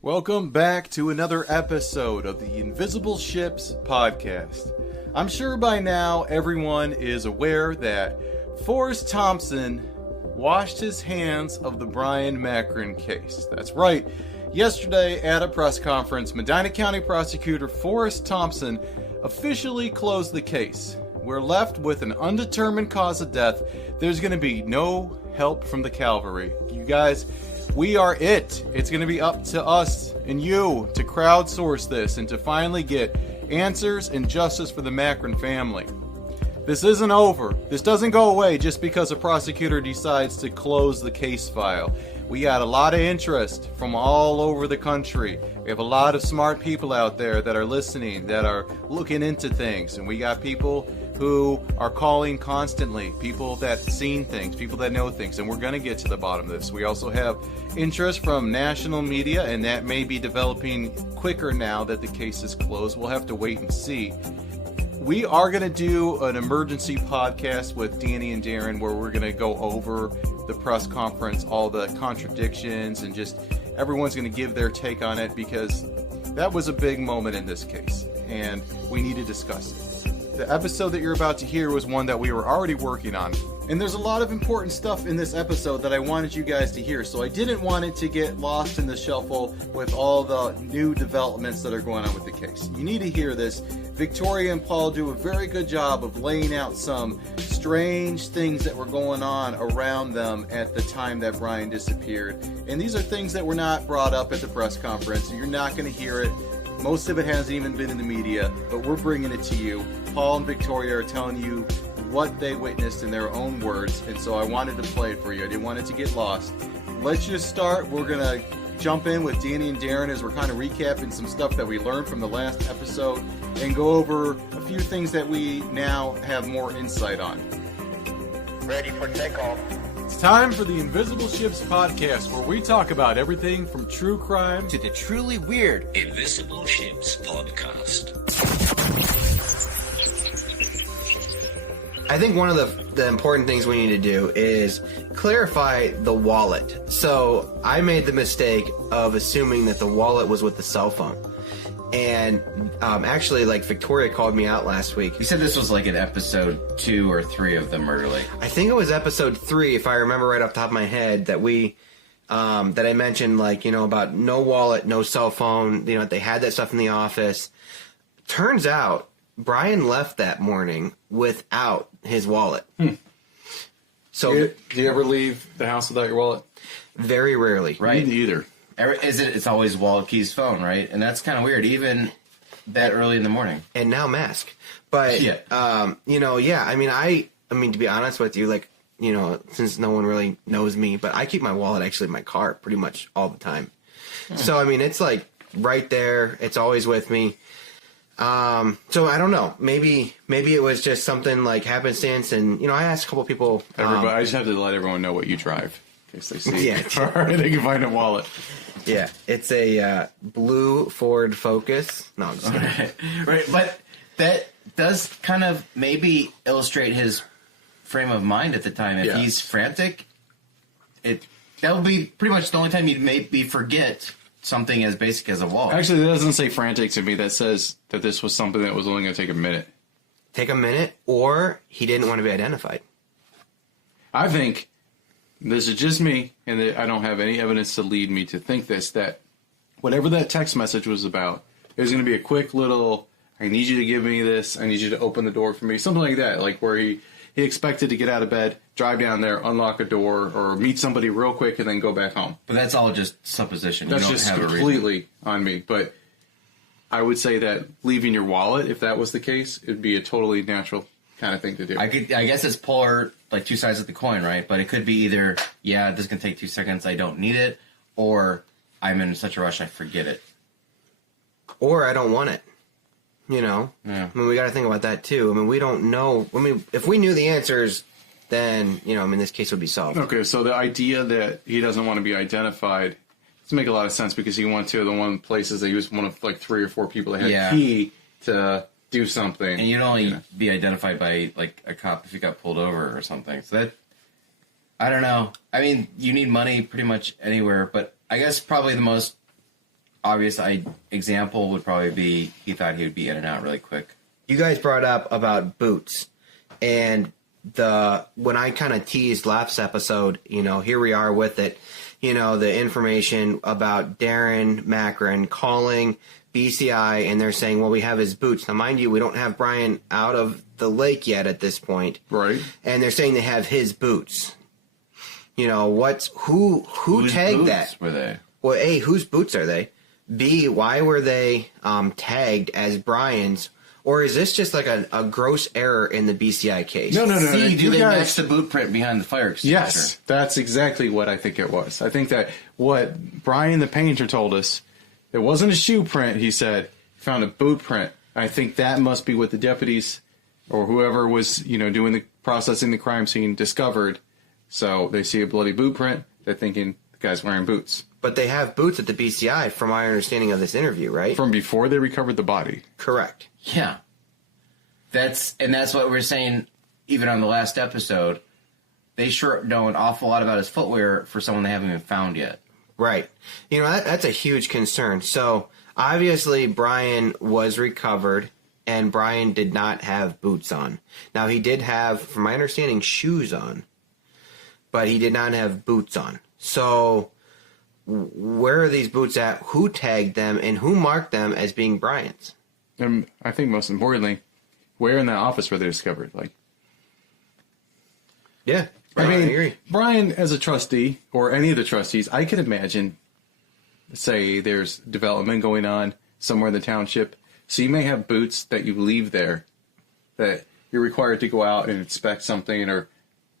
Welcome back to another episode of the Invisible Ships podcast. I'm sure by now everyone is aware that Forrest Thompson washed his hands of the Bryon case. That's right. Yesterday at a press conference, Medina County Prosecutor Forrest Thompson officially closed the case. We're left with an undetermined cause of death. There's going to be no help from the cavalry. You guys, we are it. It's going to be up to us and you to crowdsource this and to finally get answers and justice for the Macron family. This isn't over. This doesn't go away just because a prosecutor decides to close the case file. We got a lot of interest from all over the country. We have a lot of smart people out there that are listening, that are looking into things. And we got people who are calling constantly, people that seen things, people that know things. And we're going to get to the bottom of this. We also have interest from national media, and that may be developing quicker now that the case is closed. We'll have to wait and see. We are going to do an emergency podcast with Danny and Darren where we're going to go over the press conference, all the contradictions, and just everyone's going to give their take on it because that was a big moment in this case, and we need to discuss it. The episode that you're about to hear was one that we were already working on, and there's a lot of important stuff in this episode that I wanted you guys to hear, so I didn't want it to get lost in the shuffle with all the new developments that are going on with the case. You need to hear this. Victoria and Paul do a very good job of laying out some strange things that were going on around them at the time that Bryon disappeared. And these are things that were not brought up at the press conference. You're not going to hear it. Most of it hasn't even been in the media, but we're bringing it to you. Paul and Victoria are telling you what they witnessed in their own words, and so I wanted to play it for you. I didn't want it to get lost. Let's just start. We're going to jump in with Danny and Darren as we're kind of recapping some stuff that we learned from the last episode and go over a few things that we now have more insight on. Ready for takeoff. It's time for the Invisible Ships podcast, where we talk about everything from true crime to the truly weird Invisible Ships podcast. I think one of the important things we need to do is clarify the wallet. So I made the mistake of assuming that the wallet was with the cell phone. And actually, like, Victoria called me out last week. You said this was like in episode 2 or 3 of the Murder Lake. I think it was episode 3, if I remember right off the top of my head, that that I mentioned, like, you know, about no wallet, no cell phone. You know, they had that stuff in the office. Turns out, Bryon left that morning without his wallet. So, do you ever leave the house without your wallet? Very rarely. Right. Me neither. It's always wallet, keys, phone, right? And that's kind of weird, even that early in the morning. And now mask. But, you know, yeah, I mean, to be honest with you, like, you know, since no one really knows me, but I keep my wallet actually in my car pretty much all the time. So, I mean, it's like right there. It's always with me. So I don't know. Maybe it was just something like happenstance, and you know, I asked a couple people. Everybody, I just have to let everyone know what you drive in case they see. Yeah, they can find a wallet. Yeah, it's a blue Ford Focus. No, I'm just kidding. Right, but that does kind of maybe illustrate his frame of mind at the time. If he's frantic, that would be pretty much the only time you'd maybe forget something as basic as a wallet. Actually, that doesn't say frantic to me. That says that this was something that was only going to take a minute. Take a minute, or he didn't want to be identified. I think, this is just me, and I don't have any evidence to lead me to think this, that whatever that text message was about, it was going to be a quick little, I need you to give me this, I need you to open the door for me, something like that, like where he expected to get out of bed, drive down there, unlock a door, or meet somebody real quick, and then go back home. But that's all just supposition. That's you don't just have completely on me. But I would say that leaving your wallet, if that was the case, it'd be a totally natural kind of thing to do. I guess it's polar, like two sides of the coin, right? But it could be either, yeah, this can take 2 seconds, I don't need it, or I'm in such a rush, I forget it. Or I don't want it. You know? Yeah. I mean, we got to think about that, too. I mean, we don't know. I mean, if we knew the answers, then, you know, I mean, this case would be solved. Okay, so the idea that he doesn't want to be identified doesn't make a lot of sense because he went to the one places that he was one of like 3 or 4 people that had key to do something. And you'd only be identified by, like, a cop if you got pulled over or something. So that, I don't know. I mean, you need money pretty much anywhere, but I guess probably the most obvious example would probably be he thought he would be in and out really quick. You guys brought up about boots, and when I kind of teased last episode, here we are with it. The information about Darren Macron calling BCI, and they're saying, well, we have his boots. Now, mind you, we don't have Bryon out of the lake yet at this point. Right. And they're saying they have his boots. Who Whose tagged boots that? were they? Well, A, whose boots are they? B, why were they tagged as Bryon's? Or is this just like a gross error in the BCI case? No. C, do You they guys- match the boot print behind the fire extinguisher? Yes, that's exactly what I think it was. I think that what Bryon the painter told us, it wasn't a shoe print, he said. He found a boot print. I think that must be what the deputies or whoever was, doing the processing the crime scene discovered. So they see a bloody boot print. They're thinking the guy's wearing boots. But they have boots at the BCI, from my understanding of this interview, right? From before they recovered the body. Correct. Yeah. That's what we were saying even on the last episode. They sure know an awful lot about his footwear for someone they haven't even found yet. Right. That's a huge concern. So, obviously, Bryon was recovered, and Bryon did not have boots on. Now, he did have, from my understanding, shoes on, but he did not have boots on. So, where are these boots at? Who tagged them, and who marked them as being Bryon's? And I think most importantly, where in that office were they discovered? Yeah. I agree. mean, Bryon, as a trustee, or any of the trustees, I could imagine, say, there's development going on somewhere in the township. So you may have boots that you leave there that you're required to go out and inspect something or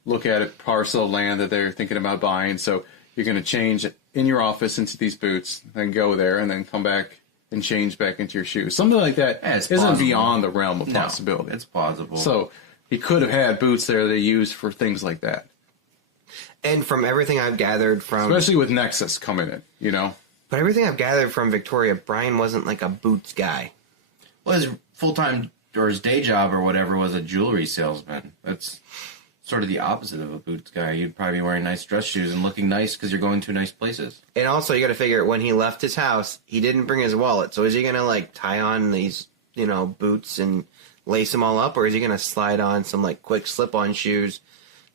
look at a parcel of land that they're thinking about buying. So you're going to change in your office into these boots, then go there, and then come back and change back into your shoes. Something like that isn't plausible. beyond the realm of possibility. It's plausible. So he could have had boots there they used for things like that. And from everything I've gathered from... Especially with Nexus coming in, But everything I've gathered from Victoria, Bryon wasn't like a boots guy. Well, his full-time or his day job or whatever was a jewelry salesman. That's sort of the opposite of a boots guy. You'd probably be wearing nice dress shoes and looking nice because you're going to nice places. And also, you got to figure, when he left his house, he didn't bring his wallet. So is he going to, tie on these, boots and lace them all up? Or is he going to slide on some, quick slip-on shoes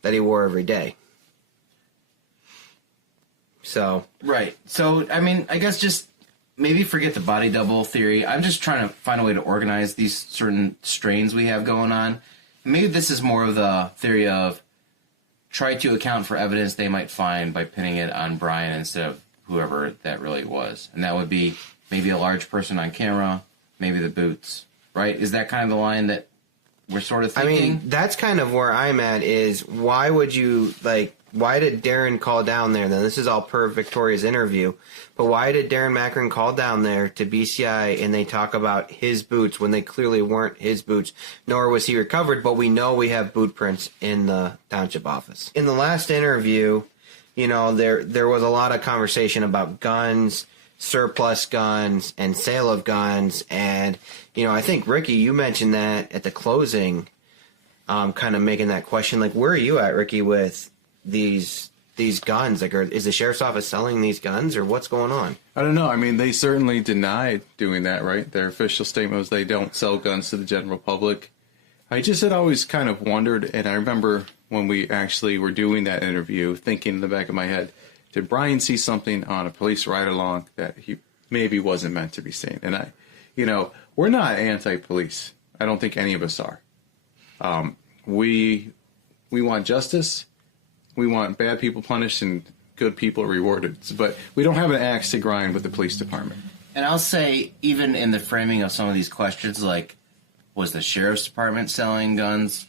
that he wore every day? So... Right. So, I mean, I guess just maybe forget the body double theory. I'm just trying to find a way to organize these certain strains we have going on. Maybe this is more of the theory of try to account for evidence they might find by pinning it on Bryon instead of whoever that really was. And that would be maybe a large person on camera, maybe the boots, right? Is that kind of the line that we're sort of thinking? I mean, that's kind of where I'm at is why would you, why did Darren call down there? Now, this is all per Victoria's interview, but why did Darren Macron call down there to BCI and they talk about his boots when they clearly weren't his boots, nor was he recovered, but we know we have boot prints in the township office. In the last interview, there was a lot of conversation about guns, surplus guns, and sale of guns, and, I think, Ricky, you mentioned that at the closing, kind of making that question, where are you at, Ricky, with these guns? Is the sheriff's office selling these guns, or what's going on? I don't know. I mean, they certainly denied doing that, right? Their official statement was they don't sell guns to the general public. I just had always kind of wondered, and I remember when we actually were doing that interview, thinking in the back of my head, did Bryon see something on a police ride-along that he maybe wasn't meant to be seen? And we're not anti-police. I don't think any of us are. We want justice. We want bad people punished and good people rewarded. But we don't have an axe to grind with the police department. And I'll say, even in the framing of some of these questions, was the sheriff's department selling guns?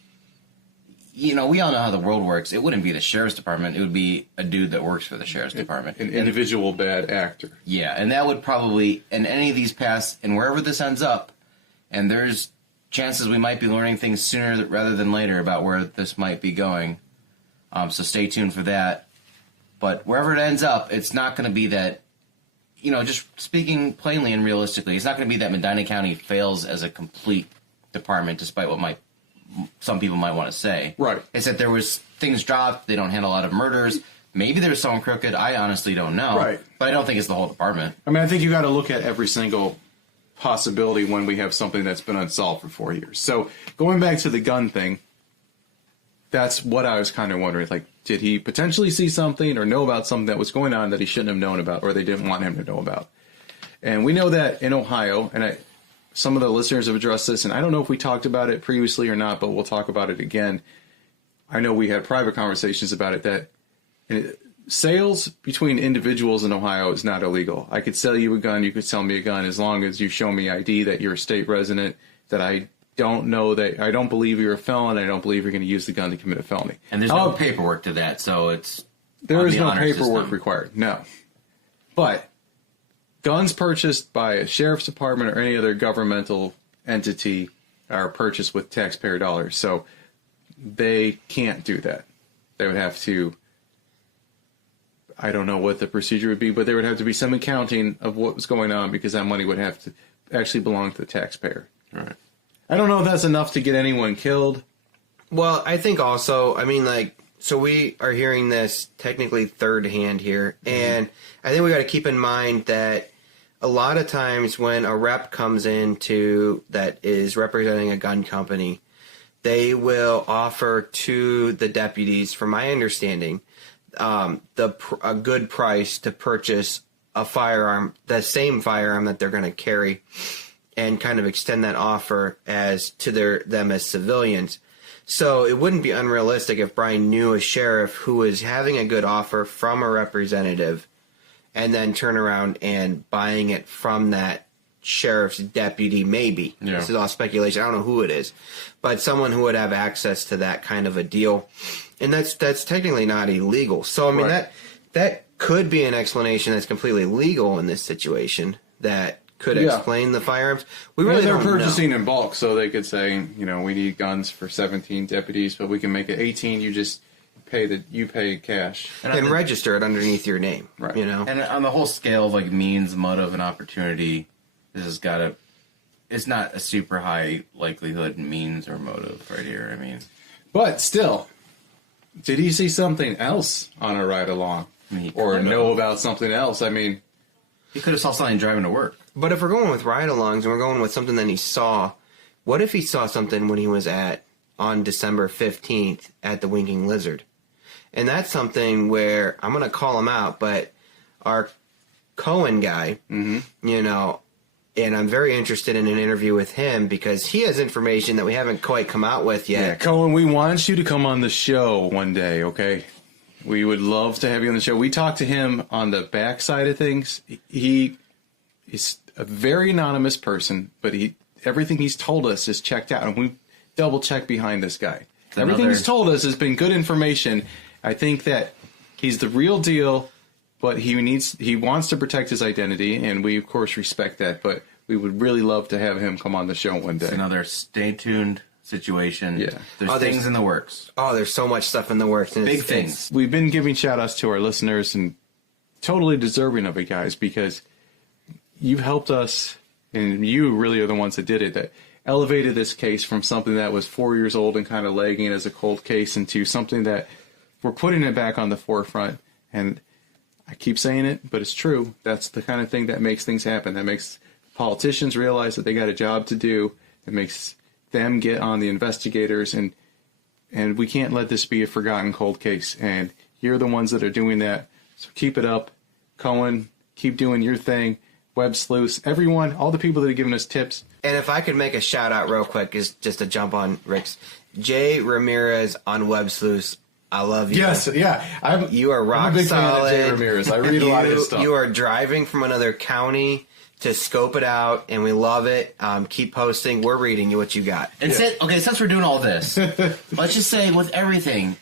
We all know how the world works. It wouldn't be the sheriff's department. It would be a dude that works for the sheriff's department. An individual bad actor. Yeah, and that would probably, in any of these paths, and wherever this ends up, and there's chances we might be learning things sooner rather than later about where this might be going. So stay tuned for that. But wherever it ends up, it's not going to be that, just speaking plainly and realistically, it's not going to be that Medina County fails as a complete department, despite what some people might want to say. Right. It's that there was things dropped. They don't handle a lot of murders. maybe there's someone crooked. I honestly don't know. Right. But I don't think it's the whole department. I mean, I think you got to look at every single possibility when we have something that's been unsolved for 4 years. So going back to the gun thing, that's what I was kind of wondering. Like, did he potentially see something or know about something that was going on that he shouldn't have known about, or they didn't want him to know about? And we know that in Ohio, and some of the listeners have addressed this, and I don't know if we talked about it previously or not, but we'll talk about it again. I know we had private conversations about it, that sales between individuals in Ohio is not illegal. I could sell you a gun, you could sell me a gun, as long as you show me ID that you're a state resident, that I don't believe you're a felon, I don't believe you're going to use the gun to commit a felony. And there's no paperwork to that, so there is no paperwork required, no. But guns purchased by a sheriff's department or any other governmental entity are purchased with taxpayer dollars, so they can't do that. They would have to, I don't know what the procedure would be, but there would have to be some accounting of what was going on, because that money would have to actually belong to the taxpayer. All right. I don't know if that's enough to get anyone killed. Well, I think also, I mean, like, so we are hearing this technically third hand here, and I think we got to keep in mind that a lot of times when a rep comes in that is representing a gun company, they will offer to the deputies, from my understanding, a good price to purchase a firearm, the same firearm that they're going to carry, and kind of extend that offer as to them as civilians. So it wouldn't be unrealistic if Bryon knew a sheriff who was having a good offer from a representative, and then turn around and buying it from that sheriff's deputy, maybe. Yeah. This is all speculation. I don't know who it is, but someone who would have access to that kind of a deal. And that's technically not illegal. So, I mean, that could be an explanation that's completely legal in this situation that could explain the firearms. We really they're don't purchasing know. in bulk, so they could say, we need guns for 17 deputies, but we can make it 18. You just pay cash and register it underneath your name, right? And on the whole scale of like means, motive, and opportunity, this has got to. It's not a super high likelihood means or motive right here. I mean, but still, did he see something else on a ride along, or know about something else? I mean, he could have saw something driving to work. But if we're going with ride-alongs and we're going with something that he saw, what if he saw something when he was on December 15th at the Winking Lizard? And that's something where I'm going to call him out, but our Cohen guy, and I'm very interested in an interview with him because he has information that we haven't quite come out with yet. Yeah, Cohen, we want you to come on the show one day, okay? We would love to have you on the show. We talked to him on the backside of things. He's a very anonymous person, but everything he's told us is checked out, and we double-check behind this guy. Everything he's told us has been good information. I think that he's the real deal, but he wants to protect his identity, and we, of course, respect that, but we would really love to have him come on the show one day. It's another stay tuned situation. Yeah. There's things in the works. Oh, there's so much stuff in the works. And Big things. We've been giving shout-outs to our listeners, and totally deserving of it, guys, because you've helped us, and you really are the ones that did it, that elevated this case from something that was 4 years old and kind of lagging as a cold case into something that we're putting it back on the forefront. And I keep saying it, but it's true. That's the kind of thing that makes things happen. That makes politicians realize that they got a job to do. It makes them get on the investigators, and we can't let this be a forgotten cold case. And you're the ones that are doing that. So keep it up. Cohen, keep doing your thing. Web Sleuths, everyone, all the people that have given us tips. And if I could make a shout out real quick, is just to jump on Rick's. Jay Ramirez on Web Sleuths. I love you. Yes, yeah. You are rock I'm a big solid. fan of Jay Ramirez. I read a lot of his stuff. You are driving from another county to scope it out, and we love it. Keep posting. We're reading you what you got. And since we're doing all this, let's just say with everything,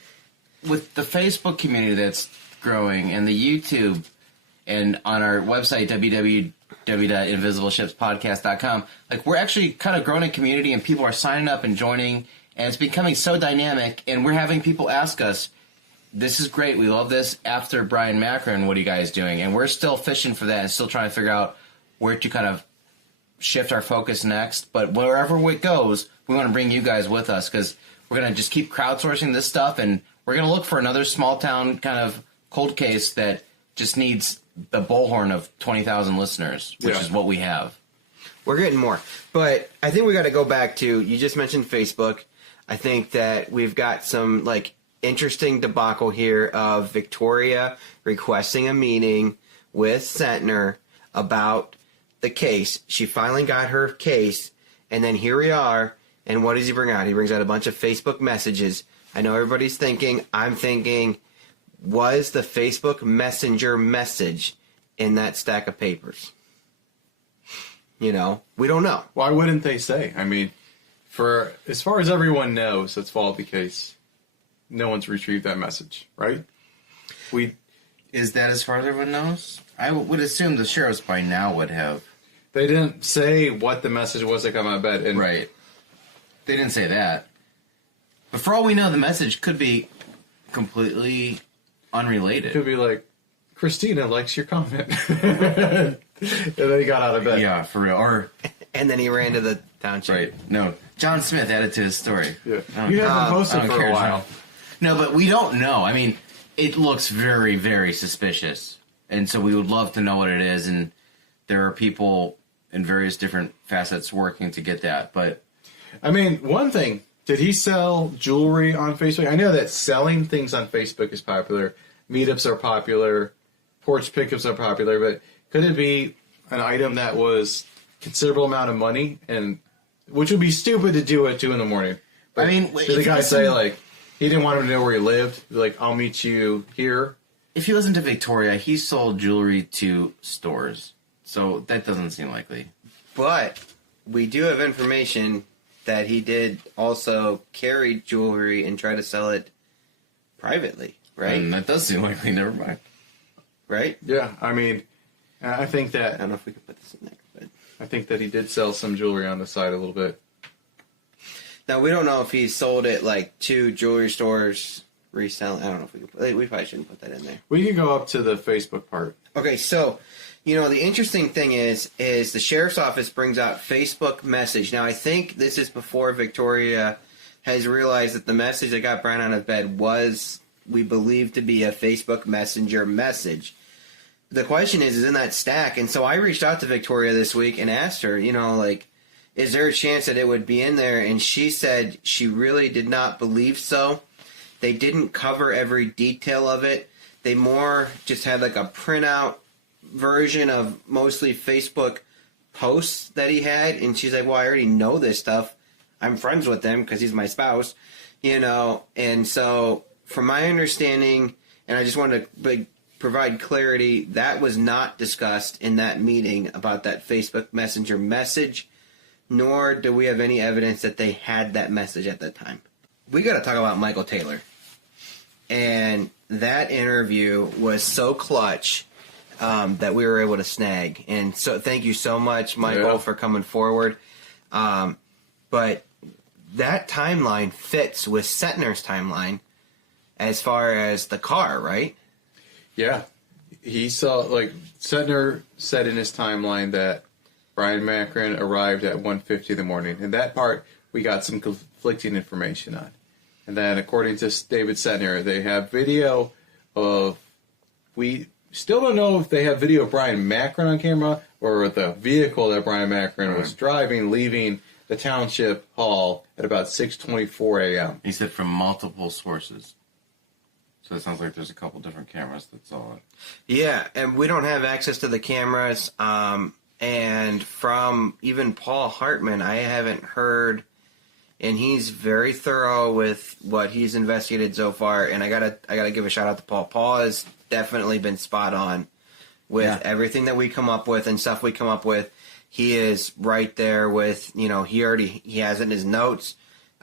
with the Facebook community that's growing and the YouTube and on our website, www.invisibleshipspodcast.com, like we're actually kind of growing a community and people are signing up and joining, and it's becoming so dynamic, and we're having people ask us, this is great, we love this, after Bryon Macron, what are you guys doing? And we're still fishing for that and still trying to figure out where to kind of shift our focus next. But wherever it goes, we want to bring you guys with us because we're going to just keep crowdsourcing this stuff, and we're going to look for another small town kind of cold case that just needs the bullhorn of 20,000 listeners, which is what we have. We're getting more. But I think we got to go back to, you just mentioned Facebook. I think that we've got some, like, interesting debacle here of Victoria requesting a meeting with Sentner about the case. She finally got her case, and then here we are, and what does he bring out? He brings out a bunch of Facebook messages. I know everybody's thinking, I'm thinking, was the Facebook Messenger message in that stack of papers? You know, we don't know. Why wouldn't they say? I mean, for as far as everyone knows, that's followed the case. No one's retrieved that message, right? Is that as far as everyone knows? I would assume the sheriffs by now would have. They didn't say what the message was that got my bed. And right. They didn't say that. But for all we know, the message could be completely unrelated. It could be like, Christina likes your comment. And then he got out of bed. Yeah, for real. And then he ran to the township. Right. No. John Smith added to his story. Yeah. You haven't posted for a while. No, but we don't know. I mean, it looks very, very suspicious. And so we would love to know what it is. And there are people in various different facets working to get that. But I mean, one thing, did he sell jewelry on Facebook? I know that selling things on Facebook is popular. Meetups are popular. Porch pickups are popular. But could it be an item that was considerable amount of money, and which would be stupid to do at 2 a.m? But I mean, did the guy say, like, he didn't want him to know where he lived? Like, I'll meet you here? If you listen to Victoria, he sold jewelry to stores. So that doesn't seem likely. But we do have information that he did also carry jewelry and try to sell it privately, right? And that does seem likely. Never mind. Right? Yeah, I mean, I think I that don't know if we could put this in there, but I think that he did sell some jewelry on the side a little bit. now we don't know if he sold it like to jewelry stores reselling. I don't know if we probably shouldn't put that in there. We can go up to the Facebook part. Okay, so the interesting thing is the sheriff's office brings out Facebook message. Now I think this is before Victoria has realized that the message that got Bryon out of bed was, we believe, to be a Facebook Messenger message. The question is in that stack, and so I reached out to Victoria this week and asked her, like, is there a chance that it would be in there? And she said she really did not believe so. They didn't cover every detail of it. They more just had like a printout version of mostly Facebook posts that he had, and she's like, well, I already know this stuff. I'm friends with him because he's my spouse, and so from my understanding, and I just wanted to provide clarity, that was not discussed in that meeting about that Facebook Messenger message, nor do we have any evidence that they had that message at that time. We got to talk about Michael Taylor. And that interview was so clutch that we were able to snag. And so thank you so much, Michael, for coming forward. But that timeline fits with Sentner's timeline as far as the car, right? Yeah. He saw, like, Sentner said in his timeline that Bryon Macron arrived at 1:50 in the morning. And that part, we got some conflicting information on. And then, according to David Sentner, they have video of, we still don't know if they have video of Bryon Macron on camera or the vehicle that Bryon Macron was driving, leaving the township hall at about 6:24 a.m. He said from multiple sources. So it sounds like there's a couple different cameras that saw it. Yeah, and we don't have access to the cameras. And from even Paul Hartman, I haven't heard, and he's very thorough with what he's investigated so far. And I gotta give a shout out to Paul. Paul has definitely been spot on with everything that we come up with and stuff we come up with. He is right there with, he has it in his notes,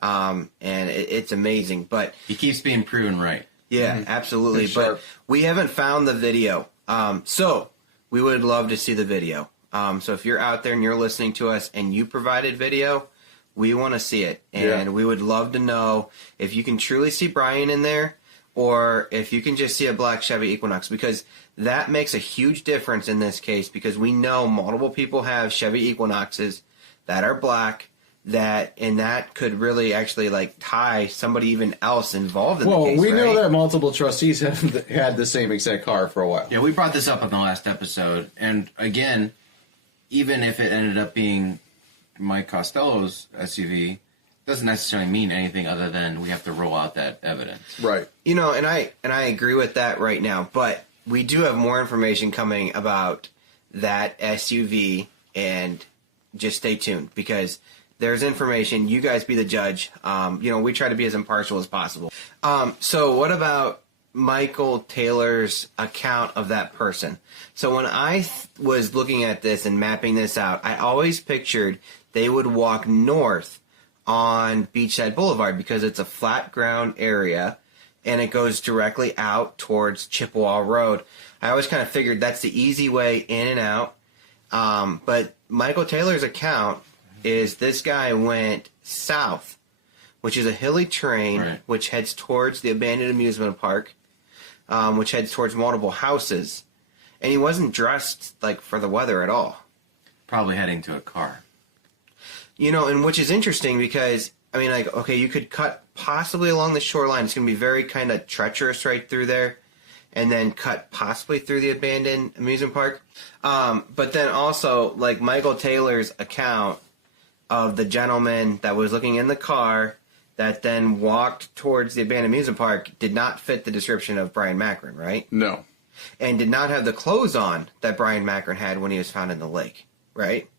and it's amazing. But he keeps being proven right. Yeah, absolutely. But we haven't found the video. So we would love to see the video. So if you're out there and you're listening to us and you provided video, we want to see it. And we would love to know if you can truly see Bryon in there or if you can just see a black Chevy Equinox, because that makes a huge difference in this case, because we know multiple people have Chevy Equinoxes that are black that could really actually like tie somebody even else involved in the Well, case. we know right? that multiple trustees have had the same exact car for a while. Yeah, we brought this up in the last episode, and again, even if it ended up being Mike Costello's SUV, doesn't necessarily mean anything other than we have to roll out that evidence. Right. You know, and I agree with that right now, but we do have more information coming about that SUV, and just stay tuned because there's information. You guys be the judge. You know, we try to be as impartial as possible. So what about Michael Taylor's account of that person? So when I was looking at this and mapping this out, I always pictured they would walk north on Beachside Boulevard because it's a flat ground area and it goes directly out towards Chippewa Road. I always kind of figured that's the easy way in and out. But Michael Taylor's account is this guy went south, which is a hilly terrain, right, which heads towards the abandoned amusement park, which heads towards multiple houses. And he wasn't dressed like for the weather at all. Probably heading to a car. You know, and which is interesting because, I mean, like, okay, you could cut possibly along the shoreline. It's going to be very kind of treacherous right through there. And then cut possibly through the abandoned amusement park. But then also, like, Michael Taylor's account of the gentleman that was looking in the car that then walked towards the abandoned amusement park did not fit the description of Bryon Macron, right? No. And did not have the clothes on that Bryon Macron had when he was found in the lake, right?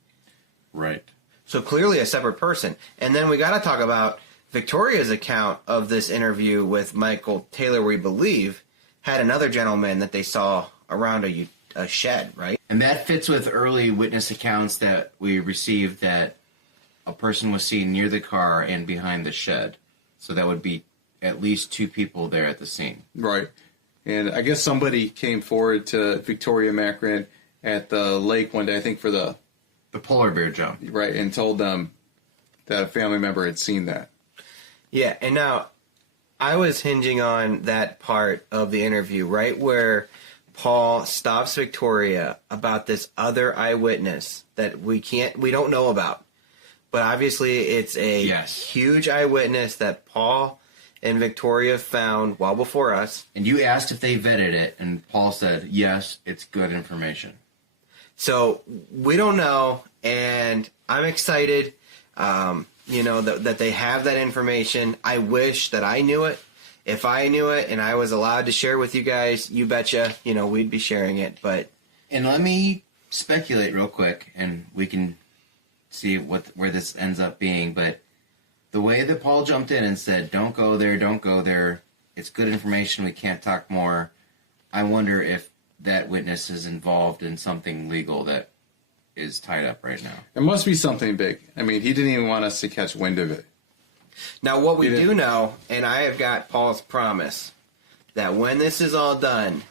Right. So clearly a separate person. And then we got to talk about Victoria's account of this interview with Michael Taylor, we believe, had another gentleman that they saw around a shed, right? And that fits with early witness accounts that we received that a person was seen near the car and behind the shed. So that would be at least two people there at the scene. Right. And I guess somebody came forward to Victoria Macron at the lake one day, I think for the polar bear jump. Right, and told them that a family member had seen that. Yeah, and now I was hinging on that part of the interview, right where Paul stops Victoria about this other eyewitness that we don't know about. But obviously it's a huge eyewitness that Paul and Victoria found well before us. And you asked if they vetted it, and Paul said, yes, it's good information. So we don't know, and I'm excited, you know, that they have that information. I wish that I knew it. If I knew it and I was allowed to share with you guys, you betcha, you know, we'd be sharing it. But and let me speculate real quick, and we can see where this ends up being. But the way that Paul jumped in and said, don't go there, don't go there, it's good information, we can't talk more, I wonder if that witness is involved in something legal that is tied up right now. It must be something big. I mean, he didn't even want us to catch wind of it. Now, what we do know, and I have got Paul's promise, that when this is all done,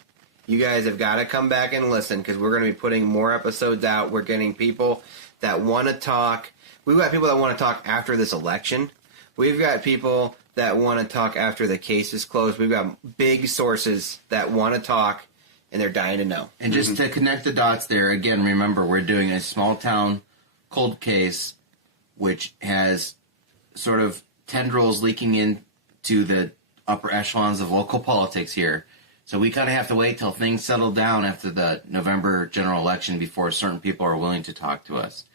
you guys have got to come back and listen because we're going to be putting more episodes out. We're getting people that want to talk. We've got people that want to talk after this election. We've got people that want to talk after the case is closed. We've got big sources that want to talk, and they're dying to know. And just to connect the dots there, again, remember, we're doing a small-town cold case which has sort of tendrils leaking into the upper echelons of local politics here. So we kind of have to wait till things settle down after the November general election before certain people are willing to talk to us.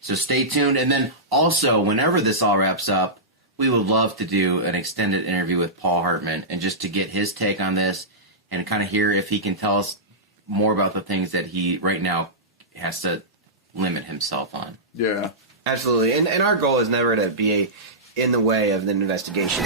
So stay tuned. And then also, whenever this all wraps up, we would love to do an extended interview with Paul Hartman and just to get his take on this and kind of hear if he can tell us more about the things that he right now has to limit himself on. Yeah. Absolutely. And our goal is never to be in the way of the investigation.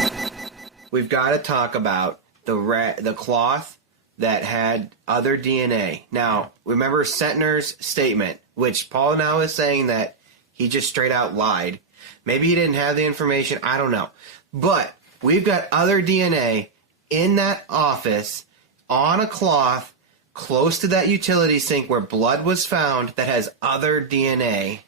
We've got to talk about the cloth that had other DNA. Now, remember Sentner's statement, which Paul now is saying that he just straight out lied. Maybe he didn't have the information. I don't know. But we've got other DNA in that office on a cloth close to that utility sink where blood was found that has other DNA.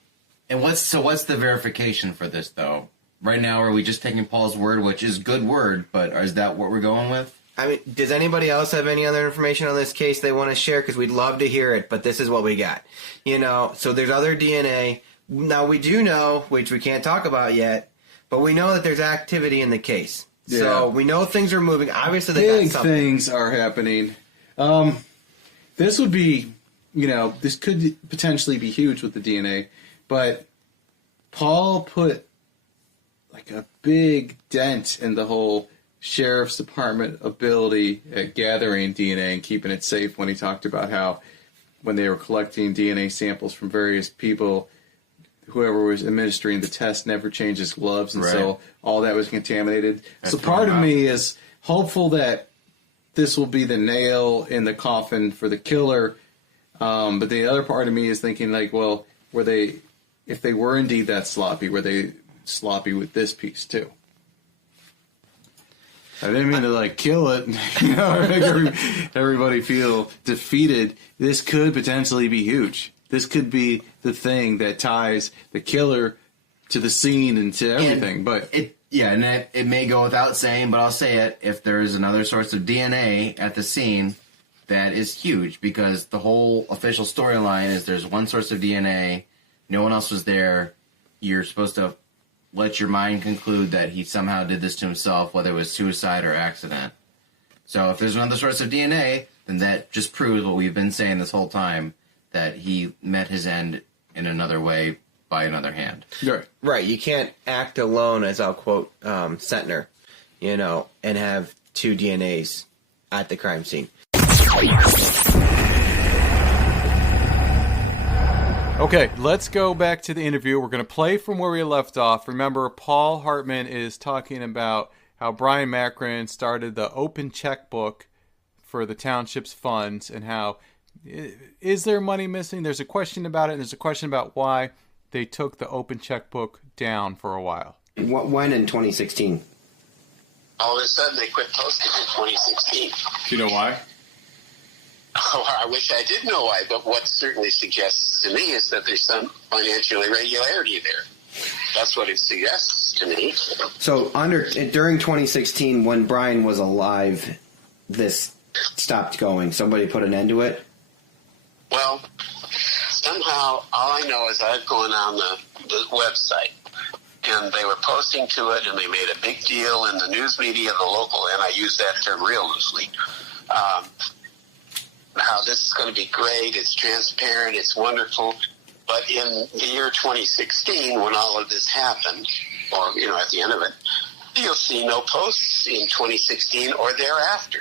And what's the verification for this, though? Right now, are we just taking Paul's word, which is good word, but is that what we're going with? I mean, does anybody else have any other information on this case they want to share? Because we'd love to hear it, but this is what we got. You know, so there's other DNA. Now, we do know, which we can't talk about yet, but we know that there's activity in the case. Yeah. So we know things are moving. Obviously, they got something. Big things are happening. This would be, this could potentially be huge with the DNA, but Paul put like a big dent in the whole sheriff's department ability at gathering DNA and keeping it safe when he talked about how when they were collecting DNA samples from various people, whoever was administering the test never changed his gloves, and so all that was contaminated. So part of me is hopeful that this will be the nail in the coffin for the killer, but the other part of me is thinking like, well, if they were indeed that sloppy, were they sloppy with this piece too? I didn't mean to kill it, or make everybody feel defeated. This could potentially be huge. This could be the thing that ties the killer to the scene and to everything. It may go without saying, but I'll say it. If there is another source of DNA at the scene, that is huge, because the whole official storyline is there's one source of DNA, no one else was there. You're supposed to let your mind conclude that he somehow did this to himself, whether it was suicide or accident. So if there's another source of DNA, then that just proves what we've been saying this whole time, that he met his end in another way by another hand. Right. You can't act alone, as I'll quote Sentner, and have two DNAs at the crime scene. Okay, let's go back to the interview. We're going to play from where we left off. Remember, Paul Hartman is talking about how Bryon Macron started the open checkbook for the township's funds, and how is there money missing? There's a question about it, and there's a question about why they took the open checkbook down for a while. When in 2016? All of a sudden, they quit posting in 2016. Do you know why? Oh, I wish I did know why, but what certainly suggests to me is that there's some financial irregularity there. That's what it suggests to me. So during 2016, when Bryon was alive, this stopped going. Somebody put an end to it? Well, somehow, all I know is I've gone on the website, and they were posting to it, and they made a big deal in the news media, the local, and I use that term real loosely, how this is going to be great, it's transparent, it's wonderful. But in the year 2016, when all of this happened, or, at the end of it, you'll see no posts in 2016 or thereafter.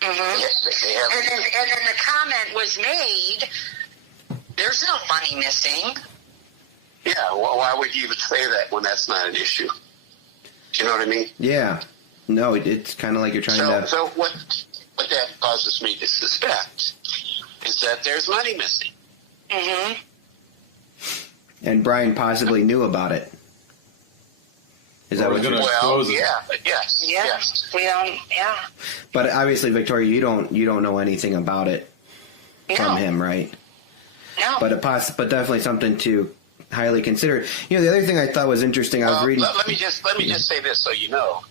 Mm-hmm. And then the comment was made, there's no money missing. Yeah, well, why would you even say that when that's not an issue? Do you know what I mean? Yeah. No, it's kind of like you're trying to... So what that causes me to suspect is that there's money missing. Mm-hmm. And Bryon possibly knew about it. Is that what you're saying? Well, yes. We don't, But obviously, Victoria, you don't know anything about it from him, right? No. But definitely something to highly consider. The other thing I thought was interesting, I was reading... Let me just say this so you know.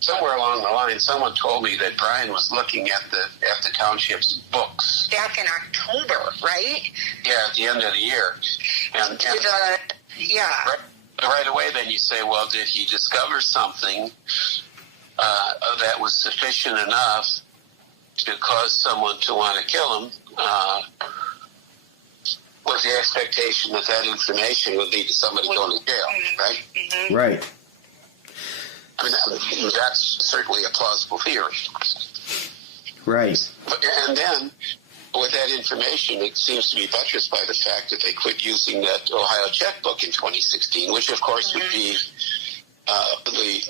Somewhere along the line, someone told me that Bryon was looking at the township's books. Back in October, right? Yeah, at the end of the year. And right away then you say, well, did he discover something that was sufficient enough to cause someone to want to kill him, with the expectation that information would lead to somebody going to jail, right? Mm-hmm. Right. I mean, that's certainly a plausible theory. Right. And then, with that information, it seems to be buttressed by the fact that they quit using that Ohio checkbook in 2016, which, of course, would be the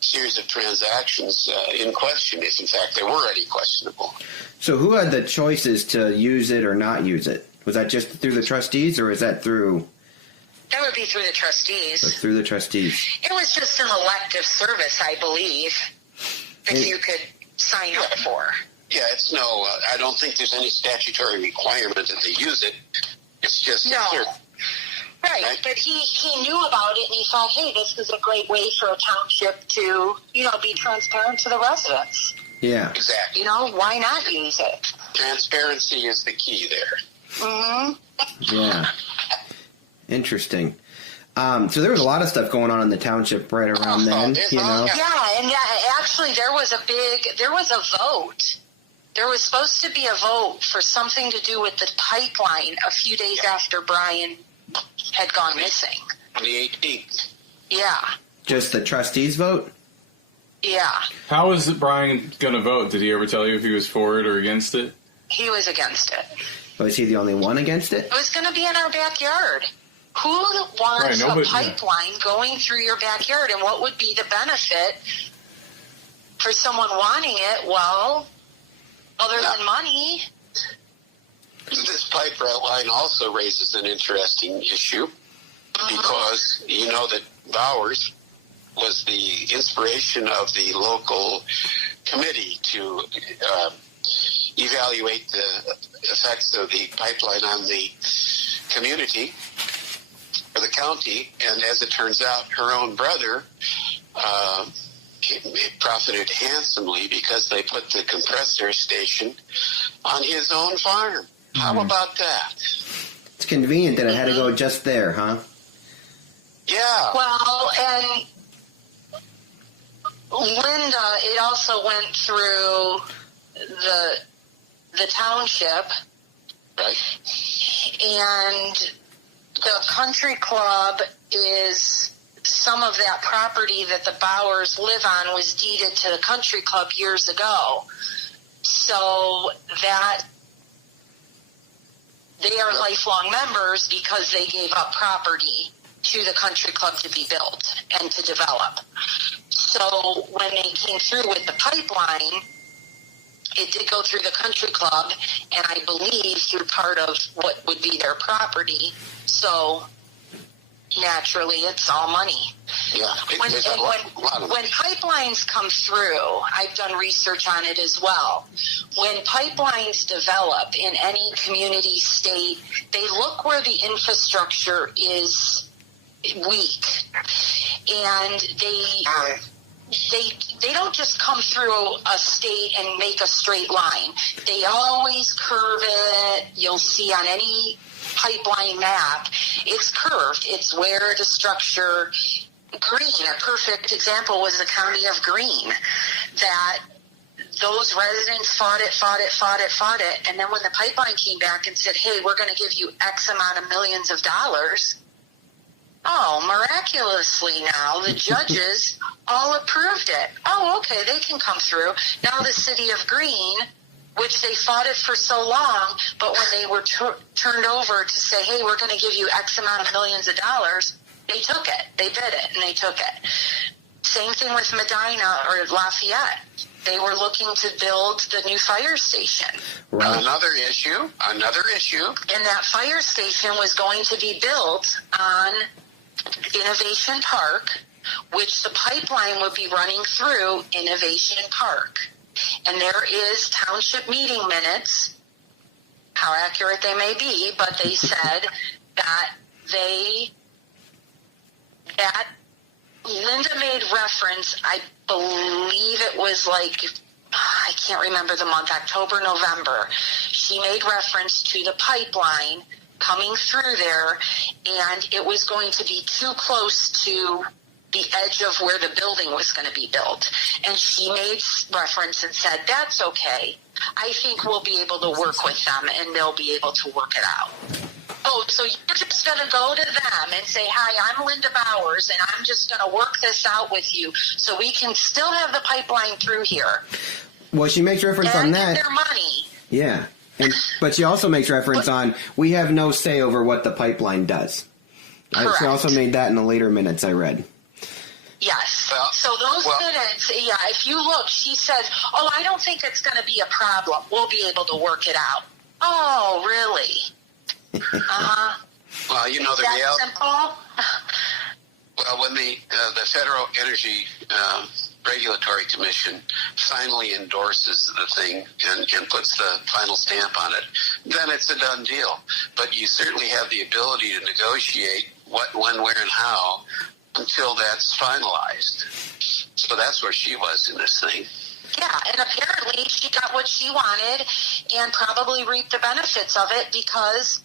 series of transactions in question, if, in fact, they were any questionable. So who had the choices to use it or not use it? Was that just through the trustees, or is that through... That would be through the trustees. So through the trustees. It was just an elective service, I believe, that you could sign up for. Yeah, it's no... I don't think there's any statutory requirement that they use it. It's just... No. Right, but he knew about it, and he thought, hey, this is a great way for a township to, be transparent to the residents. Yeah. Exactly. Why not use it? Transparency is the key there. Mm-hmm. Yeah. Interesting. So there was a lot of stuff going on in the township right around then, you know? Yeah, and actually there was a vote. There was supposed to be a vote for something to do with the pipeline a few days after Bryon had gone missing. On the 18th. Yeah. Just the trustees vote? Yeah. How was Bryon going to vote? Did he ever tell you if he was for it or against it? He was against it. Was he the only one against it? It was going to be in our backyard. Who wants a pipeline going through your backyard, and what would be the benefit for someone wanting it? Well, other than money. This pipe line also raises an interesting issue because you know that Bowers was the inspiration of the local committee to evaluate the effects of the pipeline on the community or the county, and as it turns out, her own brother profited handsomely because they put the compressor station on his own farm. How about that? It's convenient that it had to go just there, huh? Yeah. Well, and Linda, it also went through the township, Right. And the country club is some of that property that the Bowers live on was deeded to the country club years ago. So that they are lifelong members because they gave up property to the country club to be built and to develop. So when they came through with the pipeline, it did go through the country club, and I believe through part of what would be their property. So naturally, it's all money. Yeah. When pipelines come through, I've done research on it as well. When pipelines develop in any community, state, they look where the infrastructure is weak, and they don't just come through a state and make a straight line. They always curve it. You'll see on any pipeline map, it's curved. It's where the structure, Green, a perfect example was the county of Green, that those residents fought it, and then when the pipeline came back and said, hey, we're going to give you X amount of millions of dollars, oh, miraculously now, the judges all approved it. Oh, okay, they can come through. Now the city of Green, which they fought it for so long, but when they were turned over to say, hey, we're going to give you X amount of millions of dollars, they took it. They bid it, and they took it. Same thing with Medina or Lafayette. They were looking to build the new fire station. Right. Another issue. And that fire station was going to be built on Innovation Park, which the pipeline would be running through Innovation Park. And there is township meeting minutes, how accurate they may be, but they said that Linda made reference, I believe it was like, I can't remember the month, October, November. She made reference to the pipeline coming through there, and it was going to be too close to the edge of where the building was going to be built. And she made reference and said, that's okay. I think we'll be able to work with them, and they'll be able to work it out. Oh, so you're just going to go to them and say, hi, I'm Linda Bowers, and I'm just going to work this out with you so we can still have the pipeline through here. Well, she makes reference on that. Their money. Yeah. But she also makes reference on, we have no say over what the pipeline does. She also made that in the later minutes I read. Yes. So those minutes, yeah, if you look, she says, oh, I don't think it's going to be a problem. We'll be able to work it out. Oh, really? Uh-huh. Well, you know, the That reality. simple? Well, when the Federal Energy Regulatory Commission finally endorses the thing and puts the final stamp on it, then it's a done deal. But you certainly have the ability to negotiate what, when, where, and how until that's finalized. So that's where she was in this thing. Yeah, and apparently she got what she wanted and probably reaped the benefits of it because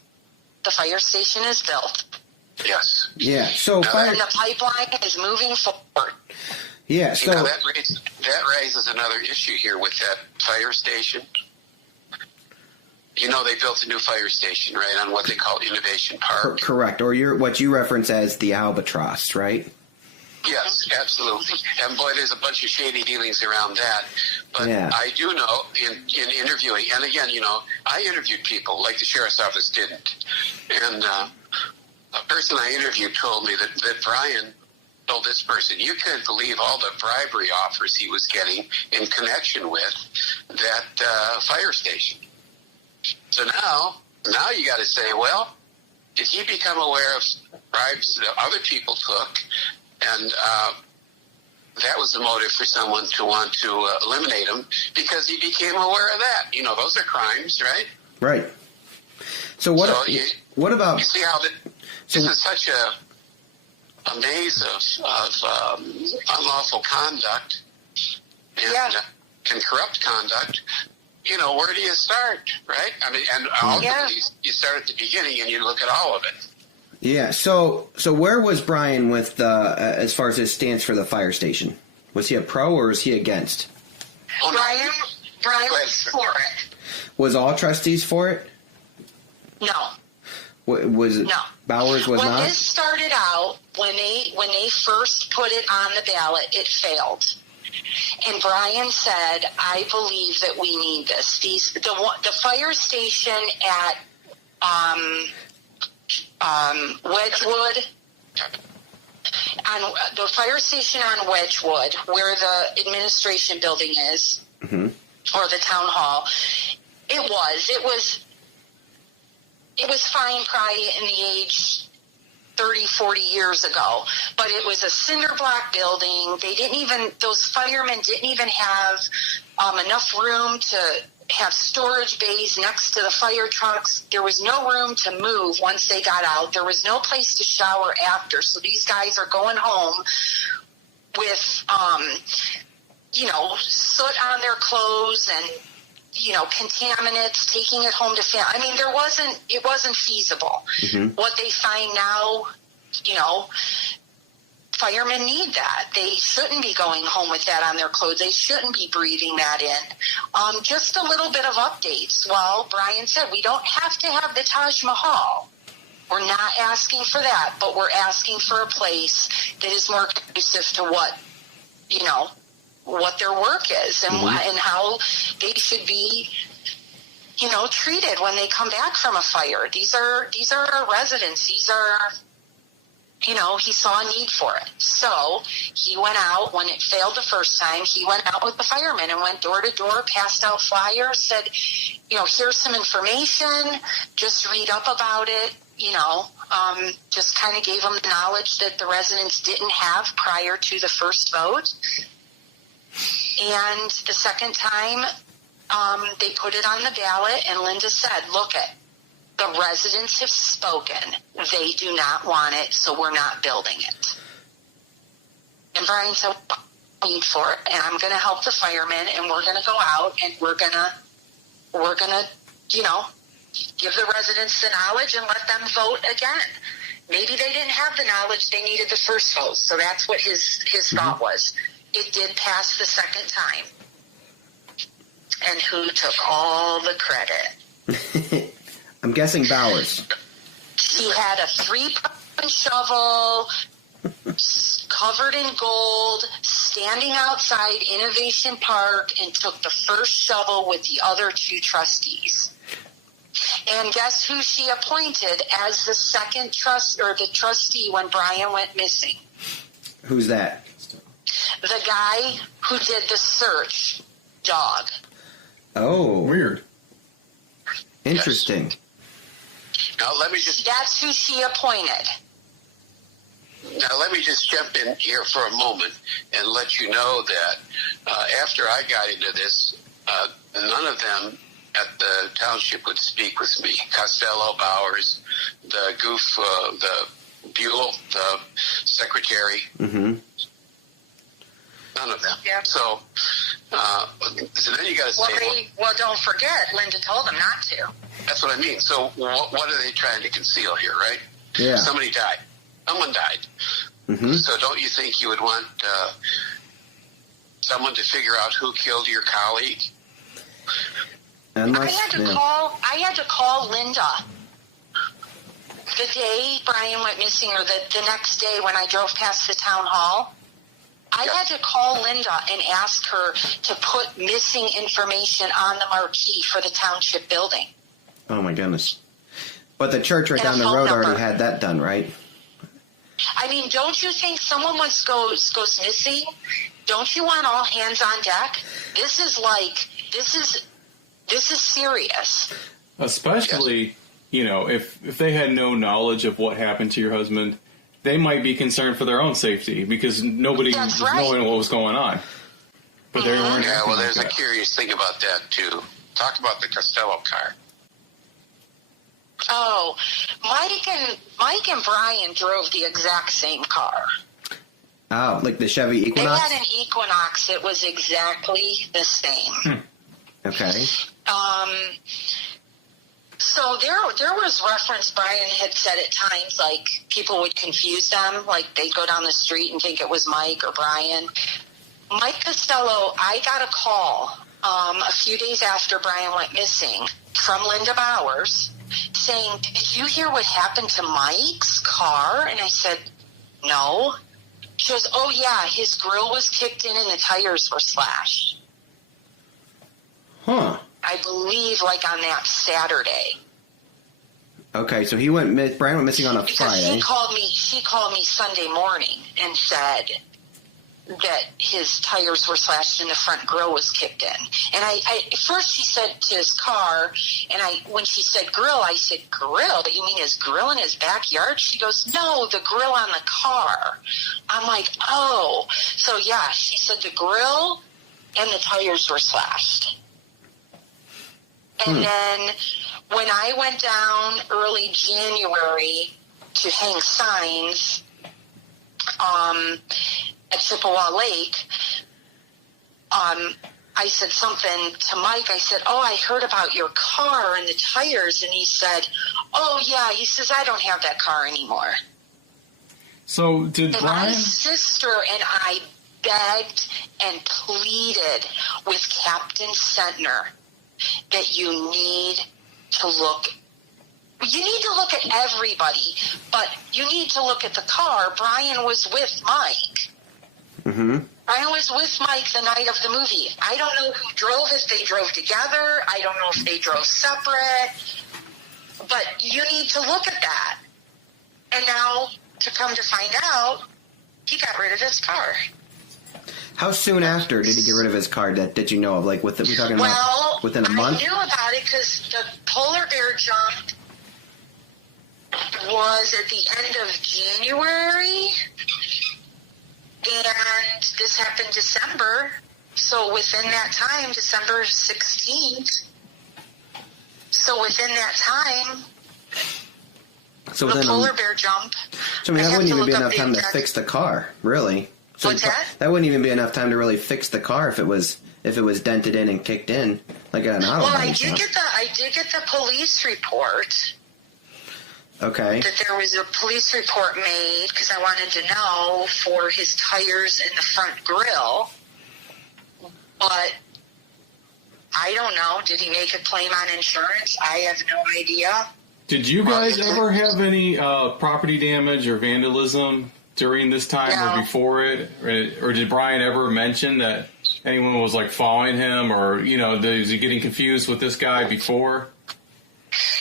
the fire station is built. Yes. Yeah. So and the pipeline is moving forward. Yeah. So that raises another issue here with that fire station. They built a new fire station, right, on what they call Innovation Park. Correct. Or what you reference as the Albatross, right? Yes, absolutely. And boy, there's a bunch of shady dealings around that. But I do know in interviewing, and again, I interviewed people like the sheriff's office didn't. And a person I interviewed told me that Bryon told this person, you couldn't believe all the bribery offers he was getting in connection with that fire station. So now you got to say, well, did he become aware of bribes that other people took, and that was the motive for someone to want to eliminate him because he became aware of that? Those are crimes, right? Right. So what about? You see how this is such a maze of unlawful conduct and corrupt conduct. Where do you start, right? I mean, and ultimately you start at the beginning and you look at all of it. Yeah. So where was Bryon with as far as his stance for the fire station? Was he a pro or is he against? Bryon was for it. Was all trustees for it? No. Was it? No. Bowers was not? When this started out, when they first put it on the ballot, it failed. And Bryon said, I believe that we need this. The fire station at Wedgwood, on the fire station on Wedgwood, where the administration building is, or the town hall, it was fine probably in the age 30, 40 years ago, but it was a cinder block building. Those firemen didn't even have enough room to have storage bays next to the fire trucks. There was no room to move once they got out. There was no place to shower after. So these guys are going home with, soot on their clothes and, contaminants, taking it home to family. I mean, it wasn't feasible. What they find now, firemen need that. They shouldn't be going home with that on their clothes. They shouldn't be breathing that in. Just a little bit of updates. Well, Bryon said we don't have to have the Taj Mahal. We're not asking for that, but we're asking for a place that is more conducive to what their work is and how they should be, treated when they come back from a fire. These are our residents. These are, he saw a need for it. So he went out when it failed the first time. He went out with the firemen and went door to door, passed out flyers, said, here's some information. Just read up about it. Just kind of gave them the knowledge that the residents didn't have prior to the first vote. And the second time, they put it on the ballot, and Linda said, look, the residents have spoken. They do not want it, so we're not building it. And Bryon said, I need for it, and I'm going to help the firemen, and we're going to go out, and we're going to, give the residents the knowledge and let them vote again. Maybe they didn't have the knowledge they needed the first vote, so that's what his thought was. It did pass the second time. And who took all the credit? I'm guessing Bowers. He had a 3-pound shovel covered in gold, standing outside Innovation Park, and took the first shovel with the other 2 trustees. And guess who she appointed as the second the trustee when Bryon went missing? Who's that? The guy who did the search, Dog. Oh. Weird. Interesting. Yes. Now let me just... That's who she appointed. Now let me just jump in here for a moment and let you know that after I got into this, none of them at the township would speak with me. Costello, Bowers, the Goof, the Buell, the secretary. None of them. Yeah. So then you got to say... Well, don't forget, Linda told them not to. That's what I mean. So what are they trying to conceal here, right? Yeah. Somebody died. Someone died. Mm-hmm. So don't you think you would want someone to figure out who killed your colleague? Unless, I had to call Linda the day Bryon went missing, or the next day when I drove past the town hall. I had to call Linda and ask her to put missing information on the marquee for the township building. Oh my goodness. But the church right And down the road already had that done, right? I mean, don't you think someone goes missing? Don't you want all hands on deck? This is serious. Especially, if they had no knowledge of what happened to your husband, they might be concerned for their own safety because nobody was knowing what was going on. But they weren't. Yeah, well, there's like a curious thing about that, too. Talk about the Costello car. Oh, Mike and Bryon drove the exact same car. Oh, like the Chevy Equinox? They had an Equinox. It was exactly the same. Okay. So there was reference, Bryon had said at times, like, people would confuse them. Like, they'd go down the street and think it was Mike or Bryon. Mike Costello, I got a call a few days after Bryon went missing from Linda Bowers saying, "Did you hear what happened to Mike's car?" And I said, "No." She goes, "Oh, yeah, his grill was kicked in and the tires were slashed." Huh. I believe, like, on that Saturday. Okay, so Bryon went missing on a Because Friday. she called me Sunday morning and said that his tires were slashed and the front grill was kicked in. And I at first she said to his car, and when she said grill, I said, "Grill? You mean his grill in his backyard?" She goes, "No, the grill on the car." I'm like, "Oh." So yeah, she said the grill and the tires were slashed. And then when I went down early January to hang signs at Chippewa Lake, I said something to Mike. I said, "Oh, I heard about your car and the tires." And he said, "Oh, yeah." He says, "I don't have that car anymore." So did And my Bryon? sister and I begged and pleaded with Captain Sentner that you need to look at everybody, but you need to look at the car. Bryon was with Mike. Mm-hmm. Bryon was with Mike the night of the movie. I don't know who drove, if they drove together. I don't know if they drove separate. But you need to look at that. And now, to come to find out, he got rid of his car. How soon after did he get rid of his car that you know of? Like, we're talking about within a month? I knew about it because the polar bear jump was at the end of January, and this happened December. So within that time, December 16th, so within that time, So the within polar bear jump. So, I mean, that have wouldn't to even be look enough up time the to exact- fix the car, really. So What's that? That wouldn't even be enough time to really fix the car if it was dented in and kicked in, like at an auto Well, body I shop. did get the police report. Okay. That there was a police report made because I wanted to know for his tires in the front grill. But I don't know. Did he make a claim on insurance? I have no idea. Did you guys ever have any property damage or vandalism during this time No. or before it? Or did Bryon ever mention that anyone was like following him, or was he getting confused with this guy before?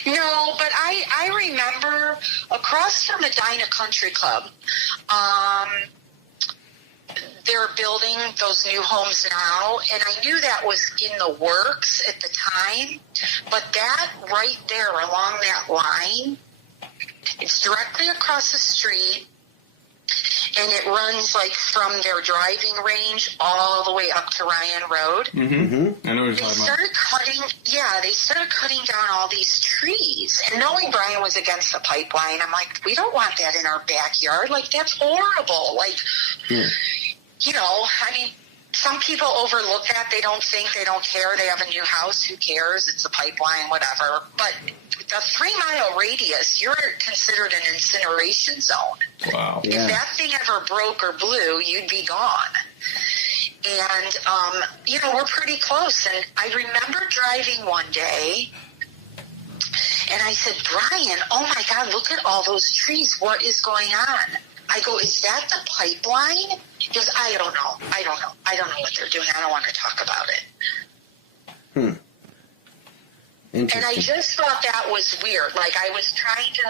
No, but I remember across from Medina Country Club, they're building those new homes now, and I knew that was in the works at the time, but that right there along that line, it's directly across the street, and it runs like from their driving range all the way up to Ryan Road. Mm-hmm. I know what you're They talking about. started cutting down all these trees. And knowing Bryon was against the pipeline, I'm like, we don't want that in our backyard. Like, that's horrible. Like, I mean, some people overlook that. They don't think, they don't care. They have a new house. Who cares? It's a pipeline, whatever. But the 3-mile radius, you're considered an incineration zone. Wow. Yeah. If that thing ever broke or blew, you'd be gone. And, we're pretty close. And I remember driving one day, and I said, Bryon, oh my God, look at all those trees. What is going on? I go, is that the pipeline? He goes, I don't know. I don't know what they're doing. I don't want to talk about it. And I just thought that was weird. Like, I was trying to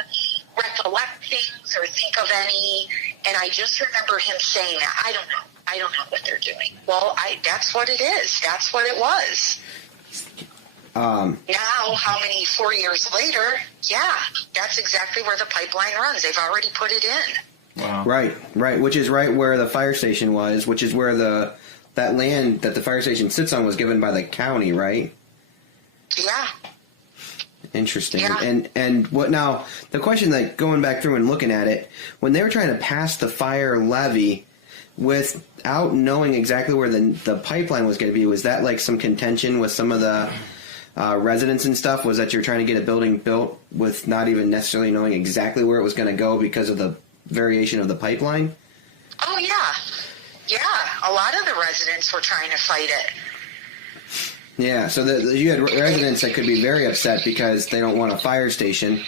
recollect things or think of any, and I just remember him saying that. I don't know what they're doing. Well, that's what it is. That's what it was. Now, 4 years later, yeah, that's exactly where the pipeline runs. They've already put it in. Wow. Right, which is right where the fire station was, which is where that land that the fire station sits on was given by the county, right? Yeah. Interesting. Yeah. And what now, the question, like, going back through and looking at it, when they were trying to pass the fire levy without knowing exactly where the pipeline was going to be, was that like some contention with some of the residents and stuff? Was that you're trying to get a building built with not even necessarily knowing exactly where it was going to go because of the variation of the pipeline? Oh, yeah. Yeah, a lot of the residents were trying to fight it. Yeah, so you had residents that could be very upset because they don't want a fire station,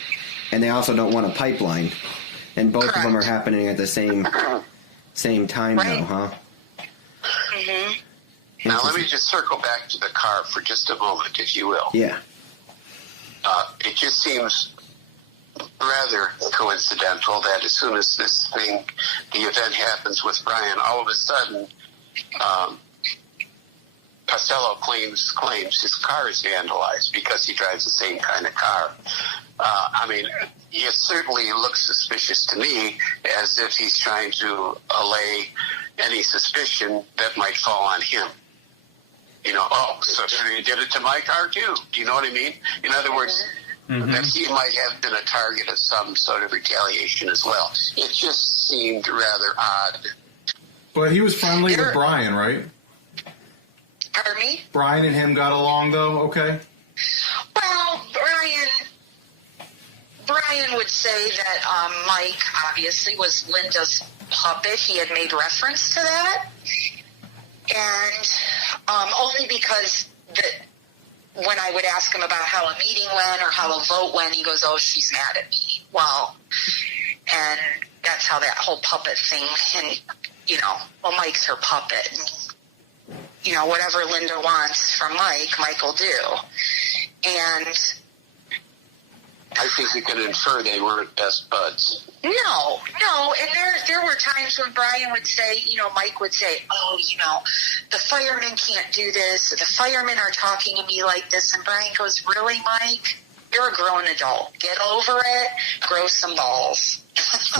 and they also don't want a pipeline, and both Correct. of them are happening at the same time Right. now, huh? Mm-hmm. Now, let me just circle back to the car for just a moment, if you will. Yeah. It just seems rather coincidental that as soon as the event happens with Bryon, all of a sudden, Costello claims his car is vandalized because he drives the same kind of car. It certainly looks suspicious to me, as if he's trying to allay any suspicion that might fall on him. So he did it to my car too. Do you know what I mean? In other words, that he might have been a target of some sort of retaliation as well. It just seemed rather odd. But he was friendly with Bryon, right? Pardon me? Bryon and him got along, though, okay? Well, Bryon would say that Mike obviously was Linda's puppet. He had made reference to that. And only because when I would ask him about how a meeting went or how a vote went, he goes, oh, she's mad at me. Well, and that's how that whole puppet thing, and, Mike's her puppet. And, whatever Linda wants from Mike will do. And I think you can infer they weren't best buds. No, and there were times when Bryon would say, Mike would say, oh, the firemen can't do this, or the firemen are talking to me like this, and Bryon goes, really, Mike? You're a grown adult. Get over it. Grow some balls.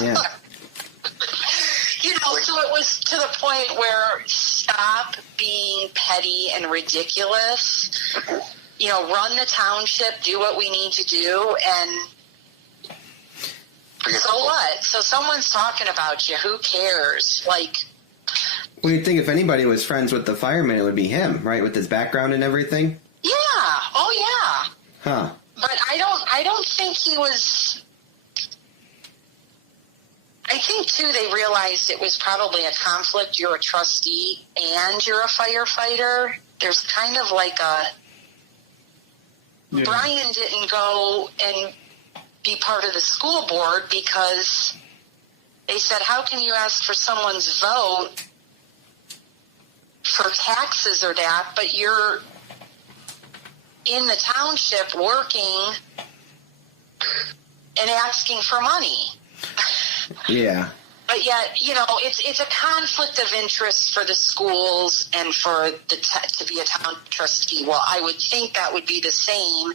Yeah. So it was to the point where stop being petty and ridiculous. Run the township, do what we need to do, and so what? So someone's talking about you. Who cares? Like, Well, you'd think if anybody was friends with the fireman, it would be him, right? With his background and everything. yeah. Oh, yeah. Huh. But I don't think he was. I think, too, they realized it was probably a conflict. You're a trustee and you're a firefighter. There's kind of like a... Yeah. Bryon didn't go and be part of the school board because they said, how can you ask for someone's vote for taxes or that, but you're in the township working and asking for money? Yeah. But yet, it's a conflict of interest for the schools and for to be a town trustee. Well, I would think that would be the same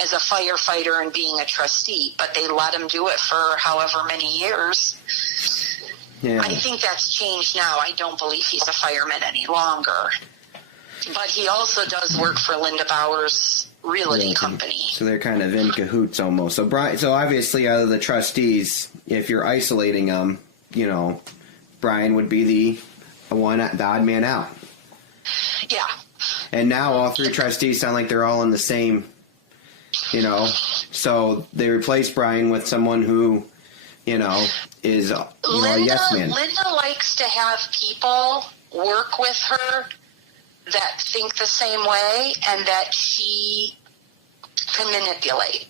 as a firefighter and being a trustee, but they let him do it for however many years. Yeah. I think that's changed now. I don't believe he's a fireman any longer. But he also does work for Linda Bauer's realty company. So they're kind of in cahoots almost. So obviously out of the trustees, if you're isolating them, Bryon would be the odd man out. And now all three trustees sound like they're all in the same So they replaced Bryon with someone who, is a yes man. Linda likes to have people work with her that think the same way and that she can manipulate.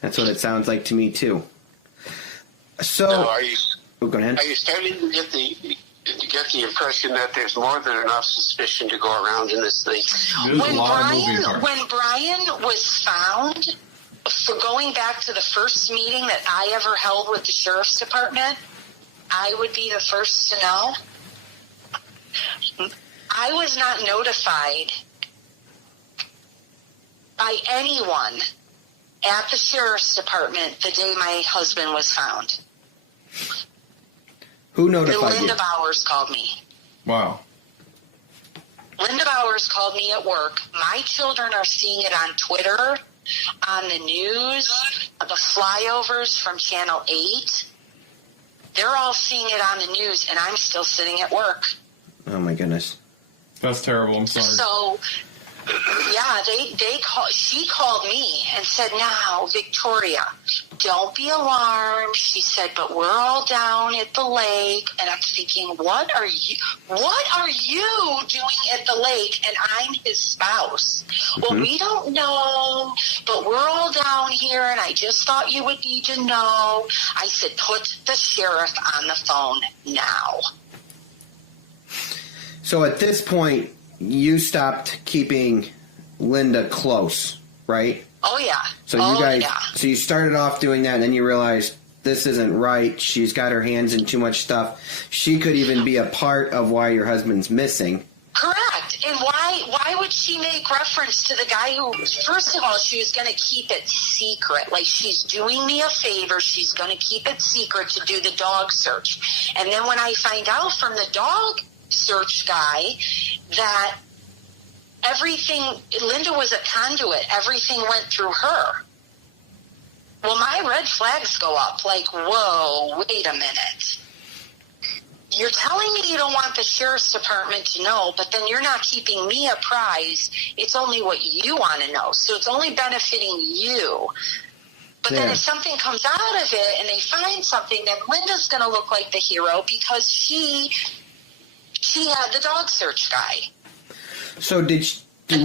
That's what it sounds like to me too. So, go ahead. Are you starting to get the impression that there's more than enough suspicion to go around in this thing? When Bryon was found, for going back to the first meeting that I ever held with the sheriff's department, I would be the first to know. I was not notified by anyone at the sheriff's department the day my husband was found. Who notified you? Linda Bowers called me. Wow. Linda Bowers called me at work. My children are seeing it on Twitter, on the news, the flyovers from Channel 8. They're all seeing it on the news, and I'm still sitting at work. Oh, my goodness. That's terrible. I'm sorry. So, yeah, she called me and said, now, Victoria, don't be alarmed. She said, but we're all down at the lake. And I'm thinking, what are you doing at the lake? And I'm his spouse. Mm-hmm. Well, we don't know, but we're all down here, and I just thought you would need to know. I said, put the sheriff on the phone now. So at this point, you stopped keeping Linda close, right? Oh, yeah. So so you started off doing that, and then you realized this isn't right. She's got her hands in too much stuff. She could even be a part of why your husband's missing. Correct. And why would she make reference to the guy who, first of all, she was going to keep it secret. Like, she's doing me a favor. She's going to keep it secret to do the dog search. And then when I find out from the dog search guy that Linda was a conduit, everything went through her. Well, my red flags go up, like, whoa, wait a minute. You're telling me you don't want the sheriff's department to know, but then you're not keeping me apprised. It's only what you want to know. So it's only benefiting you. But then if something comes out of it and they find something, then Linda's going to look like the hero because she had the dog search guy. So do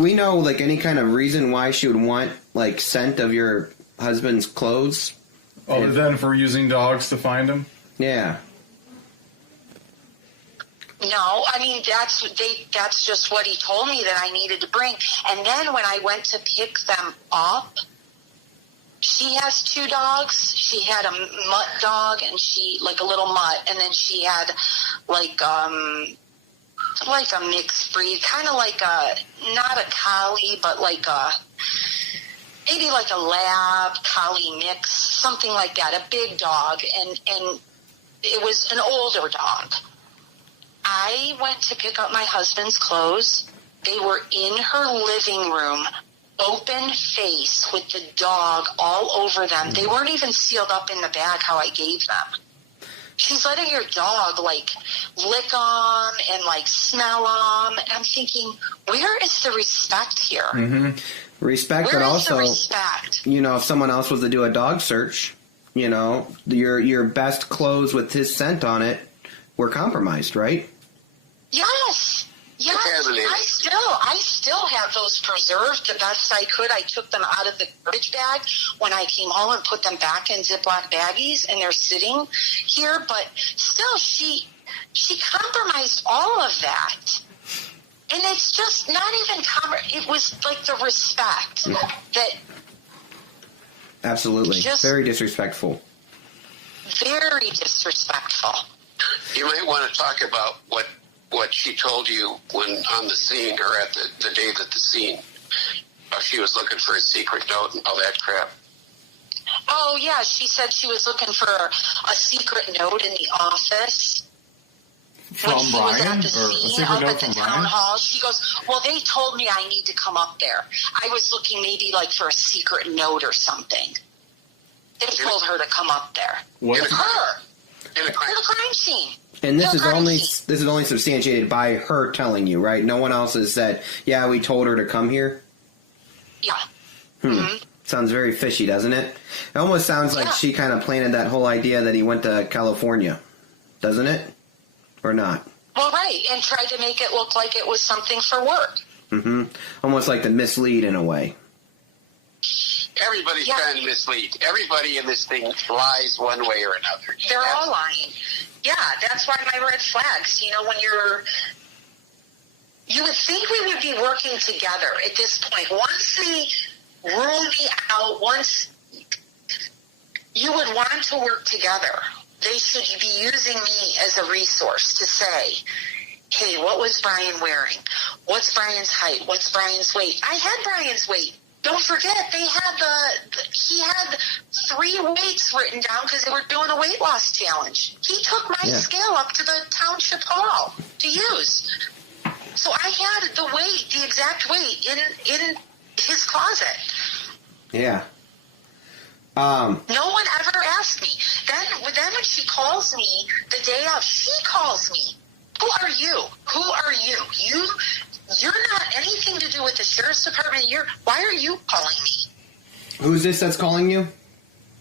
we know, like, any kind of reason why she would want, like, scent of your husband's clothes? Other than for using dogs to find him? Yeah. No, I mean, that's just what he told me that I needed to bring. And then when I went to pick them up, she has two dogs. She had a mutt dog, and like a little mutt, and then she had like a mixed breed, kind of like not a collie, but maybe like a lab collie mix, something like that, a big dog, and it was an older dog. I went to pick up my husband's clothes. They were in her living room, open face, with the dog all over them. They weren't even sealed up in the bag how I gave them. She's letting your dog, like, lick them and, like, smell them. And I'm thinking, where is the respect here? Mm-hmm. Respect, where but is also, the respect? If someone else was to do a dog search, your best clothes with his scent on it were compromised, right? Yes. I still have those preserved the best I could. I took them out of the garbage bag when I came home and put them back in Ziploc baggies, and they're sitting here. But still, she compromised all of that. And it's just not even it was like the respect that... Absolutely. Very disrespectful. Very disrespectful. You might want to talk about what she told you when on the scene, or at the day that the scene, she was looking for a secret note and all that crap. Oh, yeah, she said she was looking for a secret note in the office. From when she Bryon? was at the Or a scene secret up note at the from town Bryon? hall, she goes, well, they told me I need to come up there. I was looking maybe like for a secret note or something. They told her to come up there. What? Her. In the crime scene. And this is only substantiated by her telling you, right? No one else has said, yeah, we told her to come here? Yeah. Sounds very fishy, doesn't it? It almost sounds like she kind of planted that whole idea that he went to California, doesn't it? Or not? Well, right, and tried to make it look like it was something for work. Almost like to mislead in a way. Everybody's trying to mislead. Everybody in this thing lies one way or another. They're all lying. Yeah, that's why my red flags, when you would think we would be working together at this point. Once they rule me out, once you would want to work together, they should be using me as a resource to say, hey, what was Bryon wearing? What's Bryon's height? What's Bryon's weight? I had Bryon's weight. Don't forget, he had 3 weights written down because they were doing a weight loss challenge. He took my scale up to the township hall to use. So I had the exact weight in his closet. Yeah. No one ever asked me. Then when she calls me the day of, she calls me. Who are you? Who are you? You're not anything to do with the sheriff's department. Why are you calling me? Who's this that's calling you?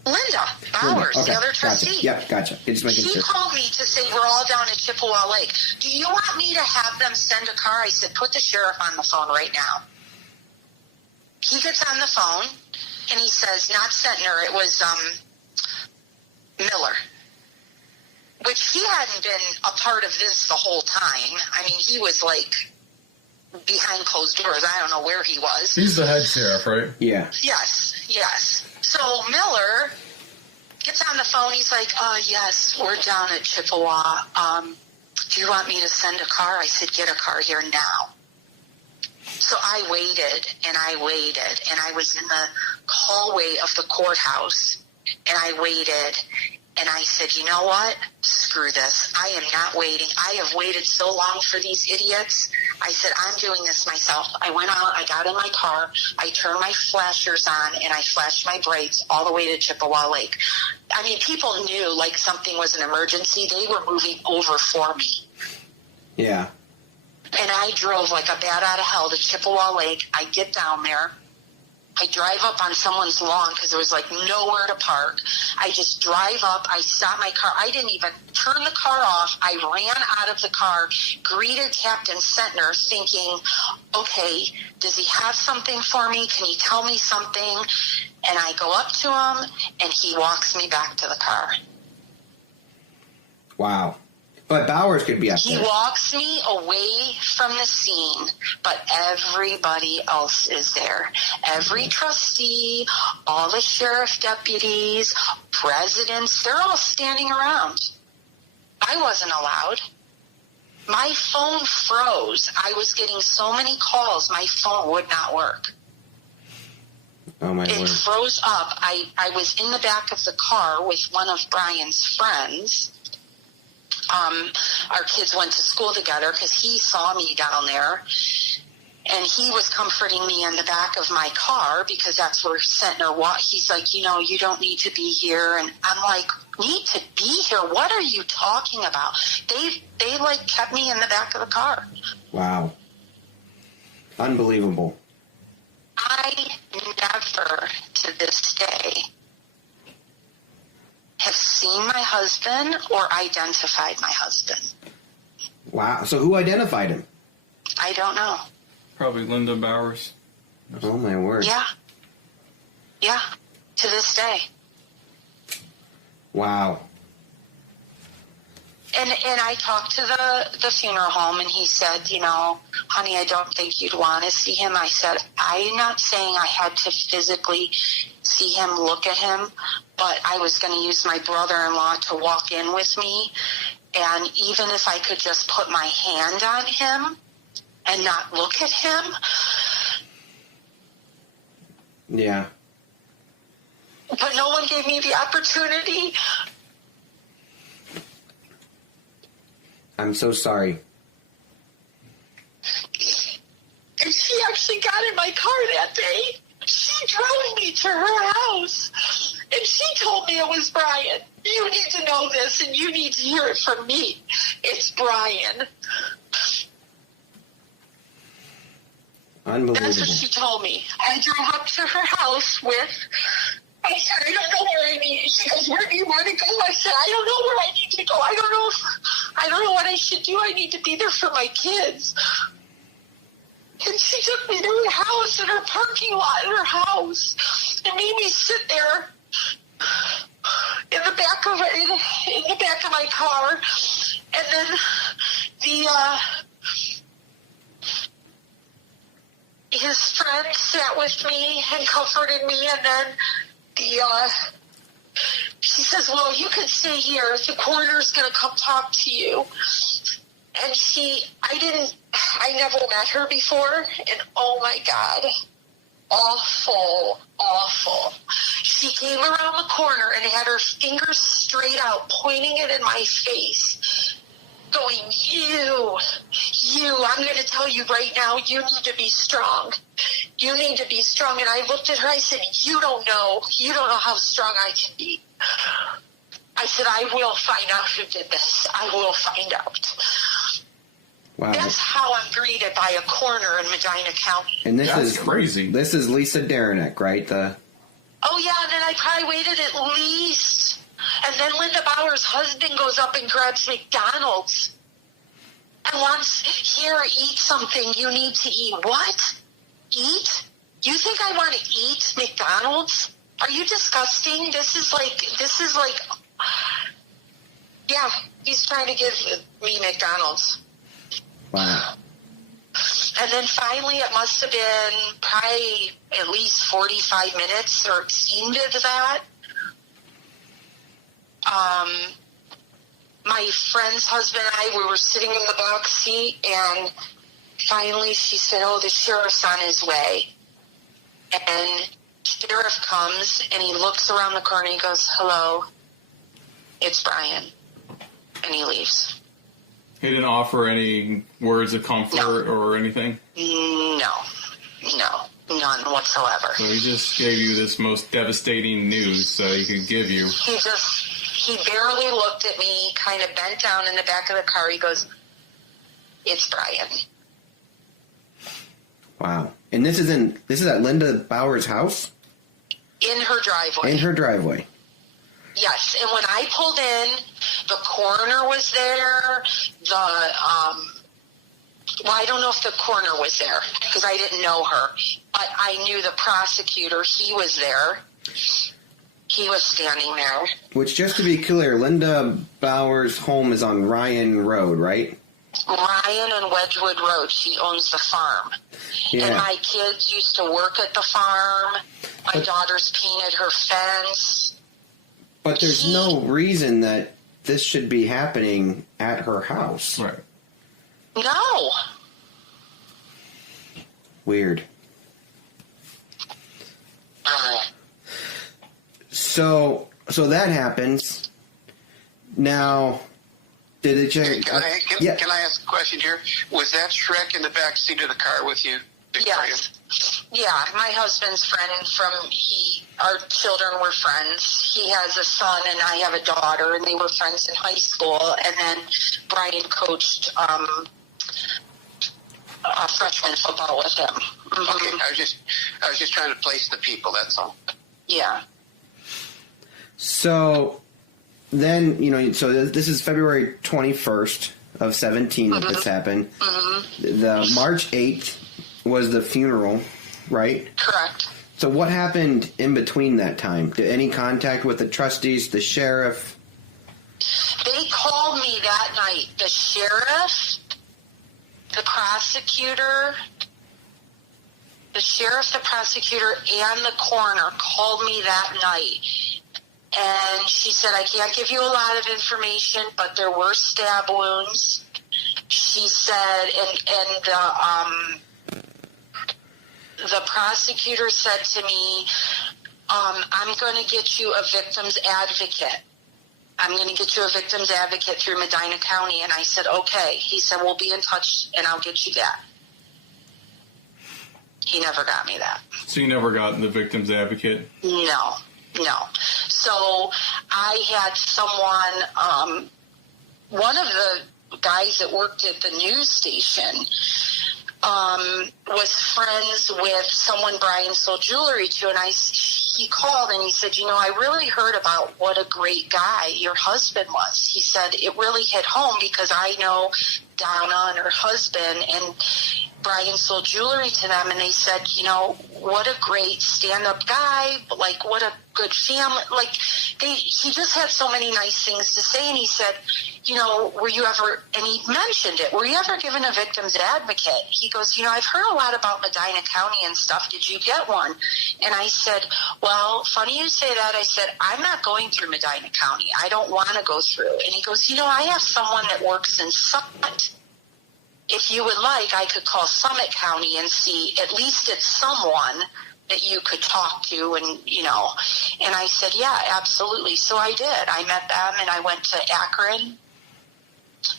Linda Bowers, Okay, the other trustee. Gotcha. Yep, gotcha. It's making She called me to say we're all down at Chippewa Lake. Do you want me to have them send a car? I said, put the sheriff on the phone right now. He gets on the phone, and he says, not Sentner, it was Miller. Which he hadn't been a part of this the whole time. I mean, he was like behind closed doors. I don't know where he was. He's the head sheriff, right? Yeah. Yes. So Miller gets on the phone. He's like, yes, we're down at Chippewa. Do you want me to send a car? I said, get a car here now. So I waited, and I was in the hallway of the courthouse, and I waited, and I said, you know what? Screw this. I am not waiting. I have waited so long for these idiots. I said, I'm doing this myself. I went out, I got in my car, I turned my flashers on, and I flashed my brakes all the way to Chippewa Lake. I mean, people knew like something was an emergency. They were moving over for me. Yeah. And I drove like a bat out of hell to Chippewa Lake. I get down there. I drive up on someone's lawn because there was like nowhere to park. I just drive up. I stop my car. I didn't even turn the car off. I ran out of the car, greeted Captain Sentner thinking, okay, does he have something for me? Can he tell me something? And I go up to him, and he walks me back to the car. Wow. But Bowers could be up He there. walks me away from the scene, but everybody else is there. Every trustee, all the sheriff deputies, presidents, they're all standing around. I wasn't allowed. My phone froze. I was getting so many calls, my phone would not work. Oh, my It word. froze up. I was in the back of the car with one of Bryon's friends. Our kids went to school together because he saw me down there, and he was comforting me in the back of my car because that's where Sentner was. He's like, you don't need to be here. And I'm like, need to be here? What are you talking about? They like kept me in the back of the car. Wow. Unbelievable. I never to this day have seen my husband or identified my husband. Wow. So who identified him? I don't know. Probably Linda Bowers. Oh, my word. Yeah. To this day. Wow. And I talked to the funeral home, and he said, honey, I don't think you'd want to see him. I said, I'm not saying I had to physically see him, look at him, but I was going to use my brother-in-law to walk in with me. And even if I could just put my hand on him and not look at him. Yeah. But no one gave me the opportunity. I'm so sorry. And she actually got in my car that day. She drove me to her house. And she told me it was Bryon. You need to know this, and you need to hear it from me. It's Bryon. Unbelievable. That's what she told me. I drove up to her house I said, I don't know where I need. She goes, where do you want to go? I said, I don't know where I need to go. I don't know what I should do. I need to be there for my kids. And she took me to her house, in her parking lot in her house, and made me sit there in the back of my car. And then his friend sat with me and comforted me, and then she says, well, you can stay here. The coroner's going to come talk to you. And I never met her before, and oh my God, awful. She came around the corner and had her fingers straight out, pointing it in my face, going, you, I'm going to tell you right now, you need to be strong. You need to be strong. And I looked at her, I said, you don't know how strong I can be. I said, I will find out who did this. I will find out. Wow. That's how I'm greeted by a coroner in Medina County. And That's crazy. This is Lisa Daranek, right? Oh, yeah, and then I probably waited at least. And then Linda Bauer's husband goes up and grabs McDonald's and wants, here, eat something. You need to eat. What? Eat? You think I want to eat McDonald's? Are you disgusting? This is like, yeah, he's trying to give me McDonald's. Wow. And then finally, it must have been probably at least 45 minutes, or it seemed to that. My friend's husband and I, we were sitting in the box seat, and finally she said, oh, the sheriff's on his way. And sheriff comes, and he looks around the corner, and he goes, hello, it's Bryon. And he leaves. He didn't offer any words of comfort or anything? No, none whatsoever. So he just gave you this most devastating news so he could give you. He barely looked at me, kind of bent down in the back of the car. He goes, it's Bryon. Wow. And this is at Linda Bauer's house? In her driveway. In her driveway. Yes, and when I pulled in, the coroner was there, I don't know if the coroner was there, because I didn't know her, but I knew the prosecutor, he was there. He was standing there. Which, just to be clear, Linda Bauer's home is on Ryan Road, right? Ryan and Wedgwood Road. She owns the farm. Yeah. And my kids used to work at the farm. My daughter's painted her fence. But there's no reason that this should be happening at her house. Right. No. Weird. So that happens. Now, did it change? Can I ask a question here? Was that Shrek in the back seat of the car with you? Yes. Yeah, my husband's friend our children were friends. He has a son and I have a daughter, and they were friends in high school. And then Bryon coached freshman football with him. Mm-hmm. Okay, I was just trying to place the people. That's all. Yeah. So then, so this is February 21st of 17 that this happened. Mm-hmm. The March 8th was the funeral, right? Correct. So what happened in between that time? Did any contact with the trustees, the sheriff? They called me that night. The sheriff, the prosecutor, and the coroner called me that night. And she said, I can't give you a lot of information, but there were stab wounds. She said, and the prosecutor said to me, I'm going to get you a victim's advocate. I'm going to get you a victim's advocate through Medina County. And I said, okay. He said, we'll be in touch and I'll get you that. He never got me that. So you never got the victim's advocate? No. So I had someone, one of the guys that worked at the news station, was friends with someone Bryon sold jewelry to, and he called and he said, you know, I really heard about what a great guy your husband was. He said it really hit home because I know Donna and her husband, and Bryon sold jewelry to them, and they said, you know, what a great stand-up guy, like what a good family. Like he just had so many nice things to say, and he said, you know, were you ever, and he mentioned it, were you ever given a victim's advocate? He goes, you know, I've heard a lot about Medina County and stuff. Did you get one? And I said, well, funny you say that. I said, I'm not going through Medina County. I don't want to go through. And he goes, you know, I have someone that works in Summit. If you would like, I could call Summit County and see at least it's someone that you could talk to, and, you know. And I said, yeah, absolutely. So I did. I met them, and I went to Akron.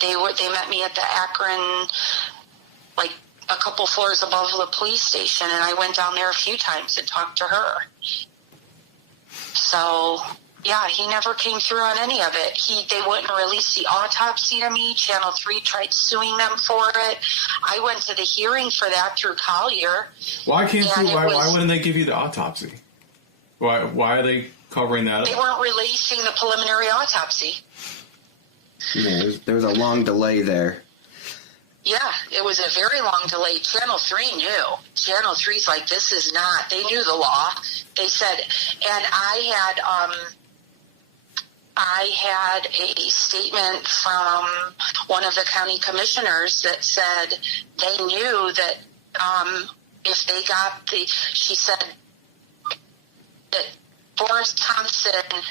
They met me at the Akron, like a couple floors above the police station, and I went down there a few times and talked to her. So, yeah, he never came through on any of it. They wouldn't release the autopsy to me. Channel 3 tried suing them for it. I went to the hearing for that through Collier. Why wouldn't they give you the autopsy? Why are they covering that up? They weren't releasing the preliminary autopsy. Yeah, there was a long delay there. Yeah, it was a very long delay. Channel 3 knew. Channel 3's like, this is not, they knew the law. They said, and I had a statement from one of the county commissioners that said they knew that if they got she said that Forrest Thompson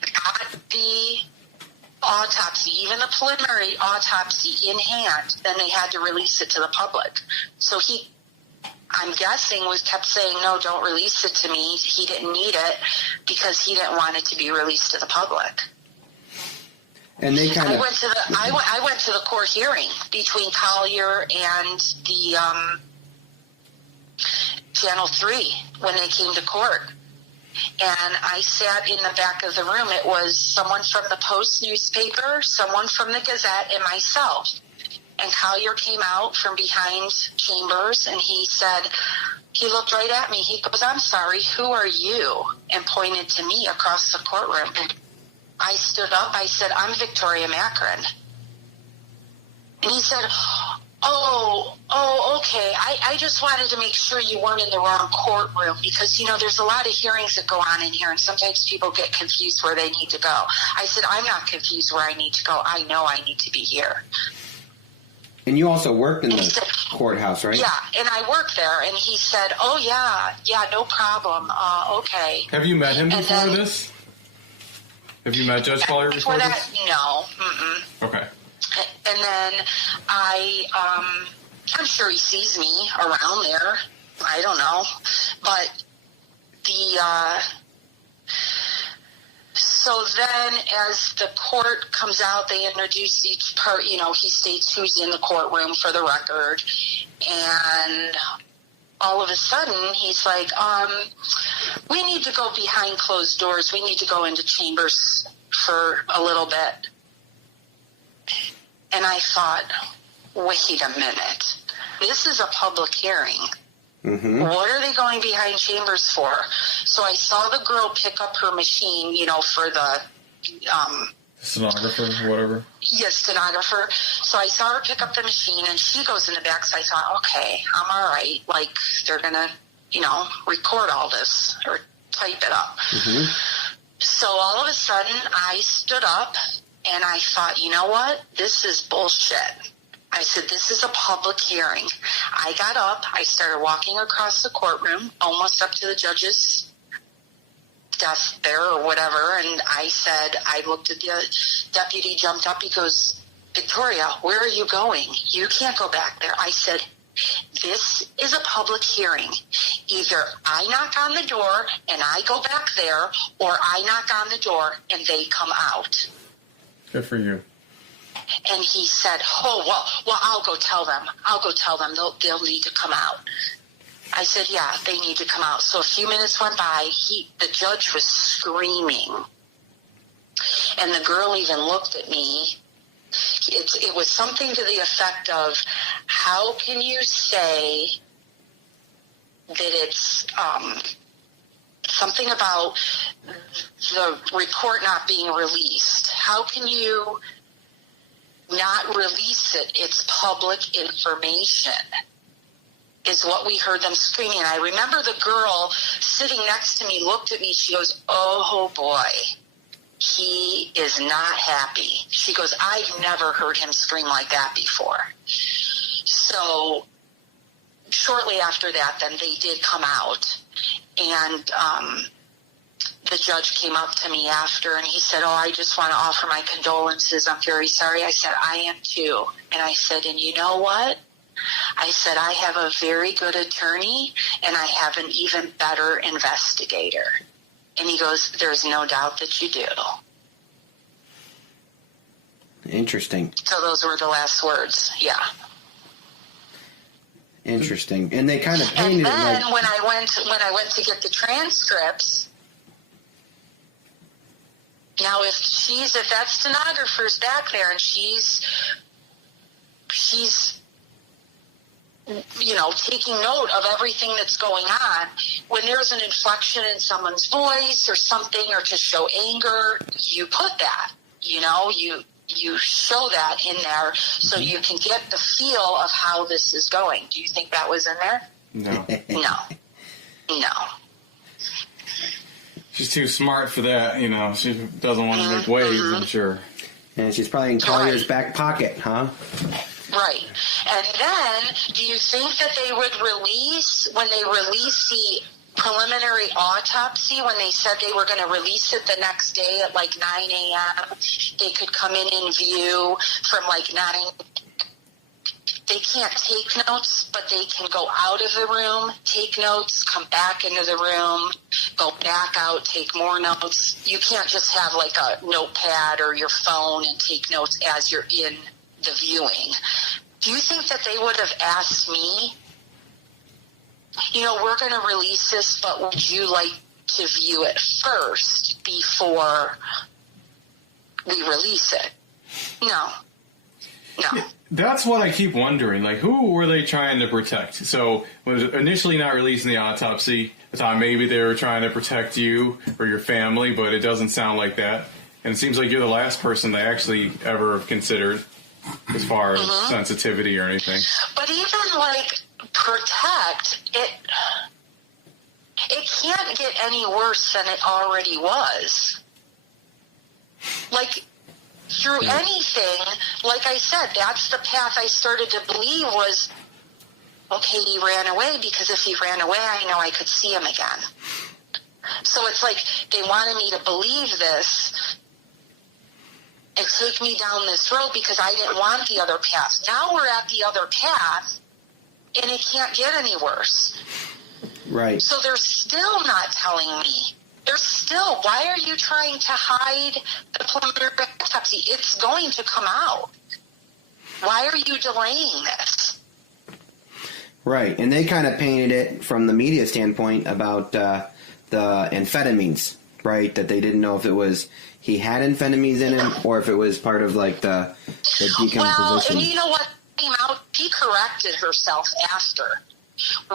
got the autopsy, even the preliminary autopsy in hand, then they had to release it to the public. So I'm guessing, kept saying, no, don't release it to me. He didn't need it because he didn't want it to be released to the public. And they kind of... I went to the court hearing between Collier and the Channel 3 when they came to court. And I sat in the back of the room. It was someone from the Post newspaper, someone from the Gazette, and myself. And Collier came out from behind Chambers, and he looked right at me. He goes, I'm sorry, who are you? And pointed to me across the courtroom. And I stood up. I said, I'm Victoria Macron. And he said, oh, okay. I just wanted to make sure you weren't in the wrong courtroom because, you know, there's a lot of hearings that go on in here, and sometimes people get confused where they need to go. I said, I'm not confused where I need to go. I know I need to be here. And you also worked in the courthouse, right? Yeah, and I worked there, and he said, oh, yeah, no problem. Okay. Have you met him before this? Have you met Judge Collier before this? No. Mm-mm. Okay. And then I'm sure he sees me around there. I don't know. But so then as the court comes out, they introduce each part, you know, he states who's in the courtroom for the record. And all of a sudden, he's like, we need to go behind closed doors. We need to go into chambers for a little bit. And I thought, wait a minute. This is a public hearing. Mm-hmm. What are they going behind chambers for? So I saw the girl pick up her machine, you know, for the... stenographer or whatever? Yes, stenographer. So I saw her pick up the machine, and she goes in the back, so I thought, okay, I'm all right. Like, they're going to, you know, record all this or type it up. Mm-hmm. So all of a sudden, I stood up, and I thought, you know what? This is bullshit. I said, this is a public hearing. I got up. I started walking across the courtroom, almost up to the judge's desk there or whatever. And I said, I looked at the deputy, jumped up. He goes, Victoria, where are you going? You can't go back there. I said, this is a public hearing. Either I knock on the door and I go back there, or I knock on the door and they come out. Good for you. And he said, well, I'll go tell them. They'll need to come out. I said, yeah, they need to come out. So a few minutes went by. The judge was screaming. And the girl even looked at me. It was something to the effect of, how can you say that it's something about the report not being released? How can you not release it? It's public information, is what we heard them screaming. And I remember the girl sitting next to me looked at me. She goes, oh boy, he is not happy. She goes, I've never heard him scream like that before. So shortly after that, then they did come out, and the judge came up to me after, and he said, oh, I just want to offer my condolences. I'm very sorry. I said, I am too. And I said, and you know what? I said, I have a very good attorney, and I have an even better investigator. And he goes, there's no doubt that you do. Interesting. So those were the last words. Yeah. Interesting. And they kind of painted and then it like... when I went to get the transcripts, now if that stenographer's back there and she's taking note of everything that's going on, when there's an inflection in someone's voice or something, or to show anger, you put that, you show that in there so you can get the feel of how this is going. Do you think that was in there? No. No. She's too smart for that, She doesn't want to make waves, I'm sure. And she's probably in Collier's back pocket, huh? Right. And then, do you think that they would release, when they release the preliminary autopsy, when they said they were going to release it the next day at like 9 a.m., they could come in view from like 9. They can't take notes, but they can go out of the room, take notes, come back into the room, go back out, take more notes. You can't just have like a notepad or your phone and take notes as you're in the viewing. Do you think that they would have asked me, we're going to release this, but would you like to view it first before we release it? No. That's what I keep wondering. Like, who were they trying to protect? So, was initially not releasing the autopsy, I thought maybe they were trying to protect you or your family, but it doesn't sound like that. And it seems like you're the last person they actually ever considered as far as sensitivity or anything. But even like protect it can't get any worse than it already was. Like, through anything, like I said, that's the path I started to believe was, okay, he ran away, because if he ran away, I know I could see him again. So it's like they wanted me to believe this and take me down this road because I didn't want the other path. Now we're at the other path, and it can't get any worse. Right. So they're still not telling me. They're still, why are you trying to hide the preliminary autopsy? It's going to come out. Why are you delaying this? Right, and they kind of painted it from the media standpoint about the amphetamines, right? That they didn't know if it was he had amphetamines in him or if it was part of like the decomposition. Well, and you know what came out? She corrected herself after.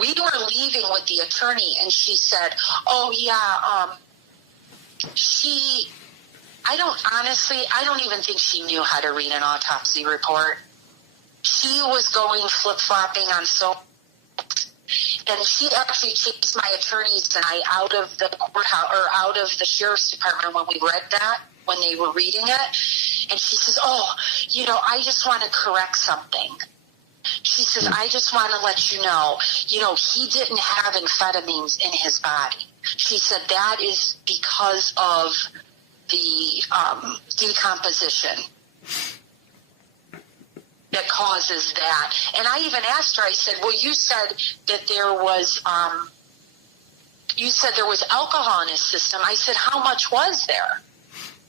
We were leaving with the attorney, and she said, oh, yeah, I don't even think she knew how to read an autopsy report. She was going flip-flopping on and she actually chased my attorneys and I out of the courthouse, or out of the sheriff's department when we read that, when they were reading it. And she says, oh, I just want to correct something. She says, I just want to let you know, he didn't have amphetamines in his body. She said that is because of the decomposition that causes that. And I even asked her, I said, well, you said that there was alcohol in his system. I said, how much was there?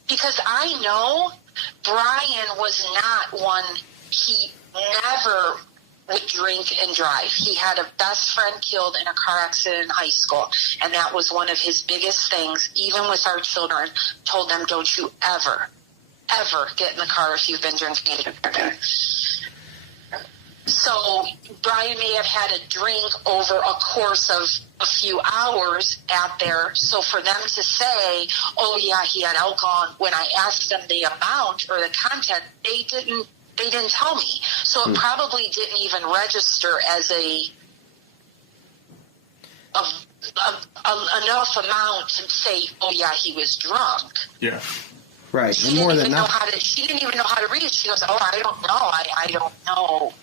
Because I know Bryon was not one, he never would drink and drive. He had a best friend killed in a car accident in high school, and that was one of his biggest things, even with our children. Told them, don't you ever get in the car if you've been drinking. So Bryon may have had a drink over a course of a few hours out there. So for them to say, oh yeah, he had alcohol, when I asked them the amount or the content, they didn't tell me. So it probably didn't even register as enough amount to say, oh yeah, he was drunk. Yeah. Right. She didn't even know how to read it. She goes, oh, I don't know. I don't know.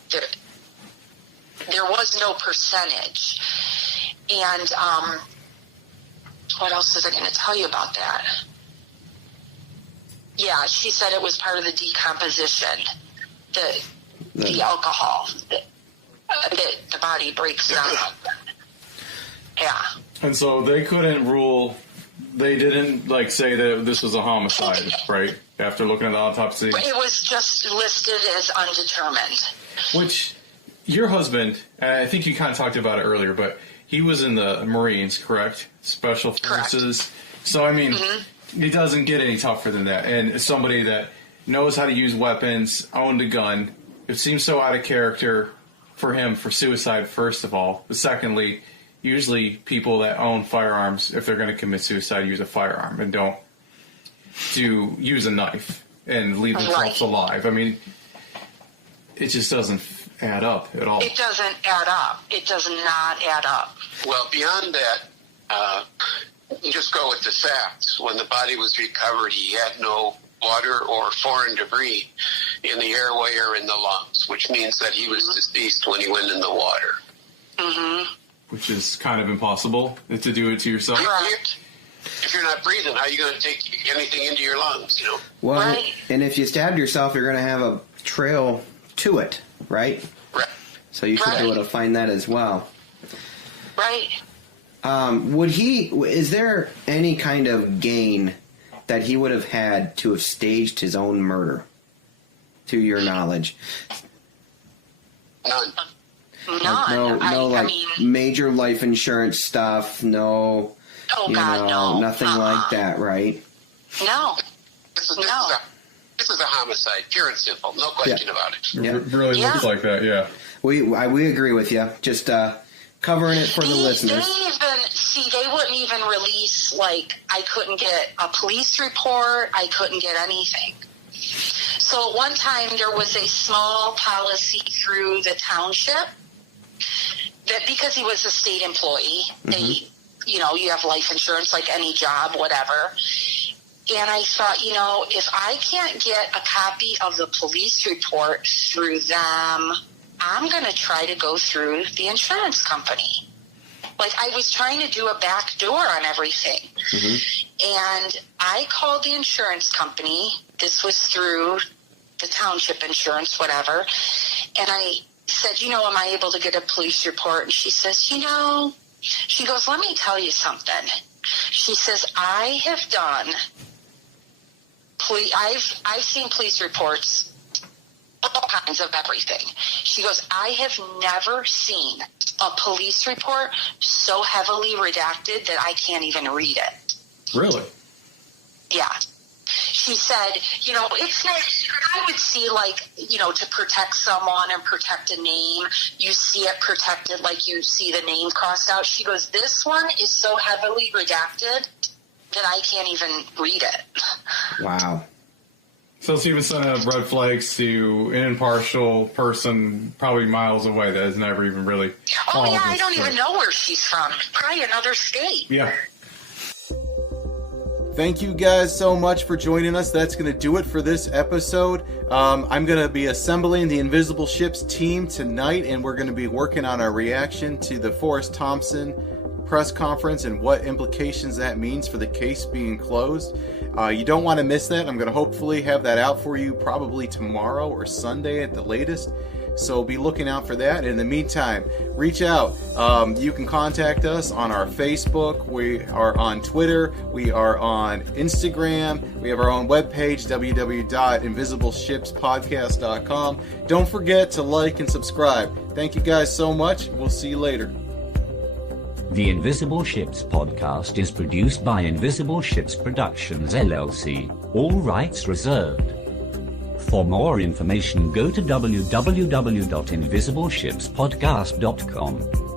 There was no percentage. And what else was I going to tell you about that? Yeah, she said it was part of the decomposition, the alcohol, that the body breaks down. Yeah. And so they couldn't rule. They didn't say that this was a homicide, right? After looking at the autopsy, it was just listed as undetermined. Which your husband, I think you kind of talked about it earlier, but he was in the Marines, correct? Special Forces. Correct. So I mean, it doesn't get any tougher than that. And somebody that knows how to use weapons, owned a gun. It seems so out of character for him for suicide, first of all. But secondly, usually people that own firearms, if they're going to commit suicide, use a firearm and don't use a knife and leave themselves alive. I mean, it just doesn't add up at all. It doesn't add up. It does not add up. Well, beyond that, just go with the facts. When the body was recovered, he had no water or foreign debris in the airway or in the lungs, which means that he was deceased when he went in the water. Mm-hmm. Which is kind of impossible to do it to yourself. If you're not breathing, how are you going to take anything into your lungs, Well, right. And if you stabbed yourself, you're going to have a trail to it, right? Right. So you should be able to find that as well. Right. Is there any kind of gain that he would have had to have staged his own murder, to your knowledge? None. None. No, major life insurance stuff. No. Oh God, no. Nothing like that, right? No. This is a homicide, pure and simple. No question about it. It really looks like that, yeah. We agree with you. Just covering it for the listeners. They wouldn't even release, I couldn't get a police report. I couldn't get anything. So at one time there was a small policy through the township that because he was a state employee, they, you have life insurance like any job, whatever. And I thought, if I can't get a copy of the police report through them, I'm going to try to go through the insurance company. I was trying to do a back door on everything. And I called the insurance company. This was through the township insurance, whatever. And I said, am I able to get a police report? And she says, she goes, let me tell you something. She says, I have done, I've seen police reports, all kinds of everything. She goes, I have never seen a police report so heavily redacted that I can't even read it. Really? Yeah. She said, it's not, I would see to protect someone and protect a name, you see it protected, you see the name crossed out. She goes, this one is so heavily redacted that I can't even read it. Wow. So it's even sending up red flags to an impartial person probably miles away that has never even really... Oh, yeah, I don't even know where she's from. Probably another state. Yeah. Thank you guys so much for joining us. That's going to do it for this episode. I'm going to be assembling the Invisible Ships team tonight, and we're going to be working on our reaction to the Forrest Thompson press conference and what implications that means for the case being closed. You don't want to miss that. I'm going to hopefully have that out for you probably tomorrow or Sunday at the latest. So be looking out for that. In the meantime, reach out. You can contact us on our Facebook. We are on Twitter. We are on Instagram. We have our own webpage, www.invisibleshipspodcast.com. Don't forget to like and subscribe. Thank you guys so much. We'll see you later. The Invisible Ships podcast is produced by Invisible Ships Productions LLC. All rights reserved. For more information, go to www.invisibleshipspodcast.com.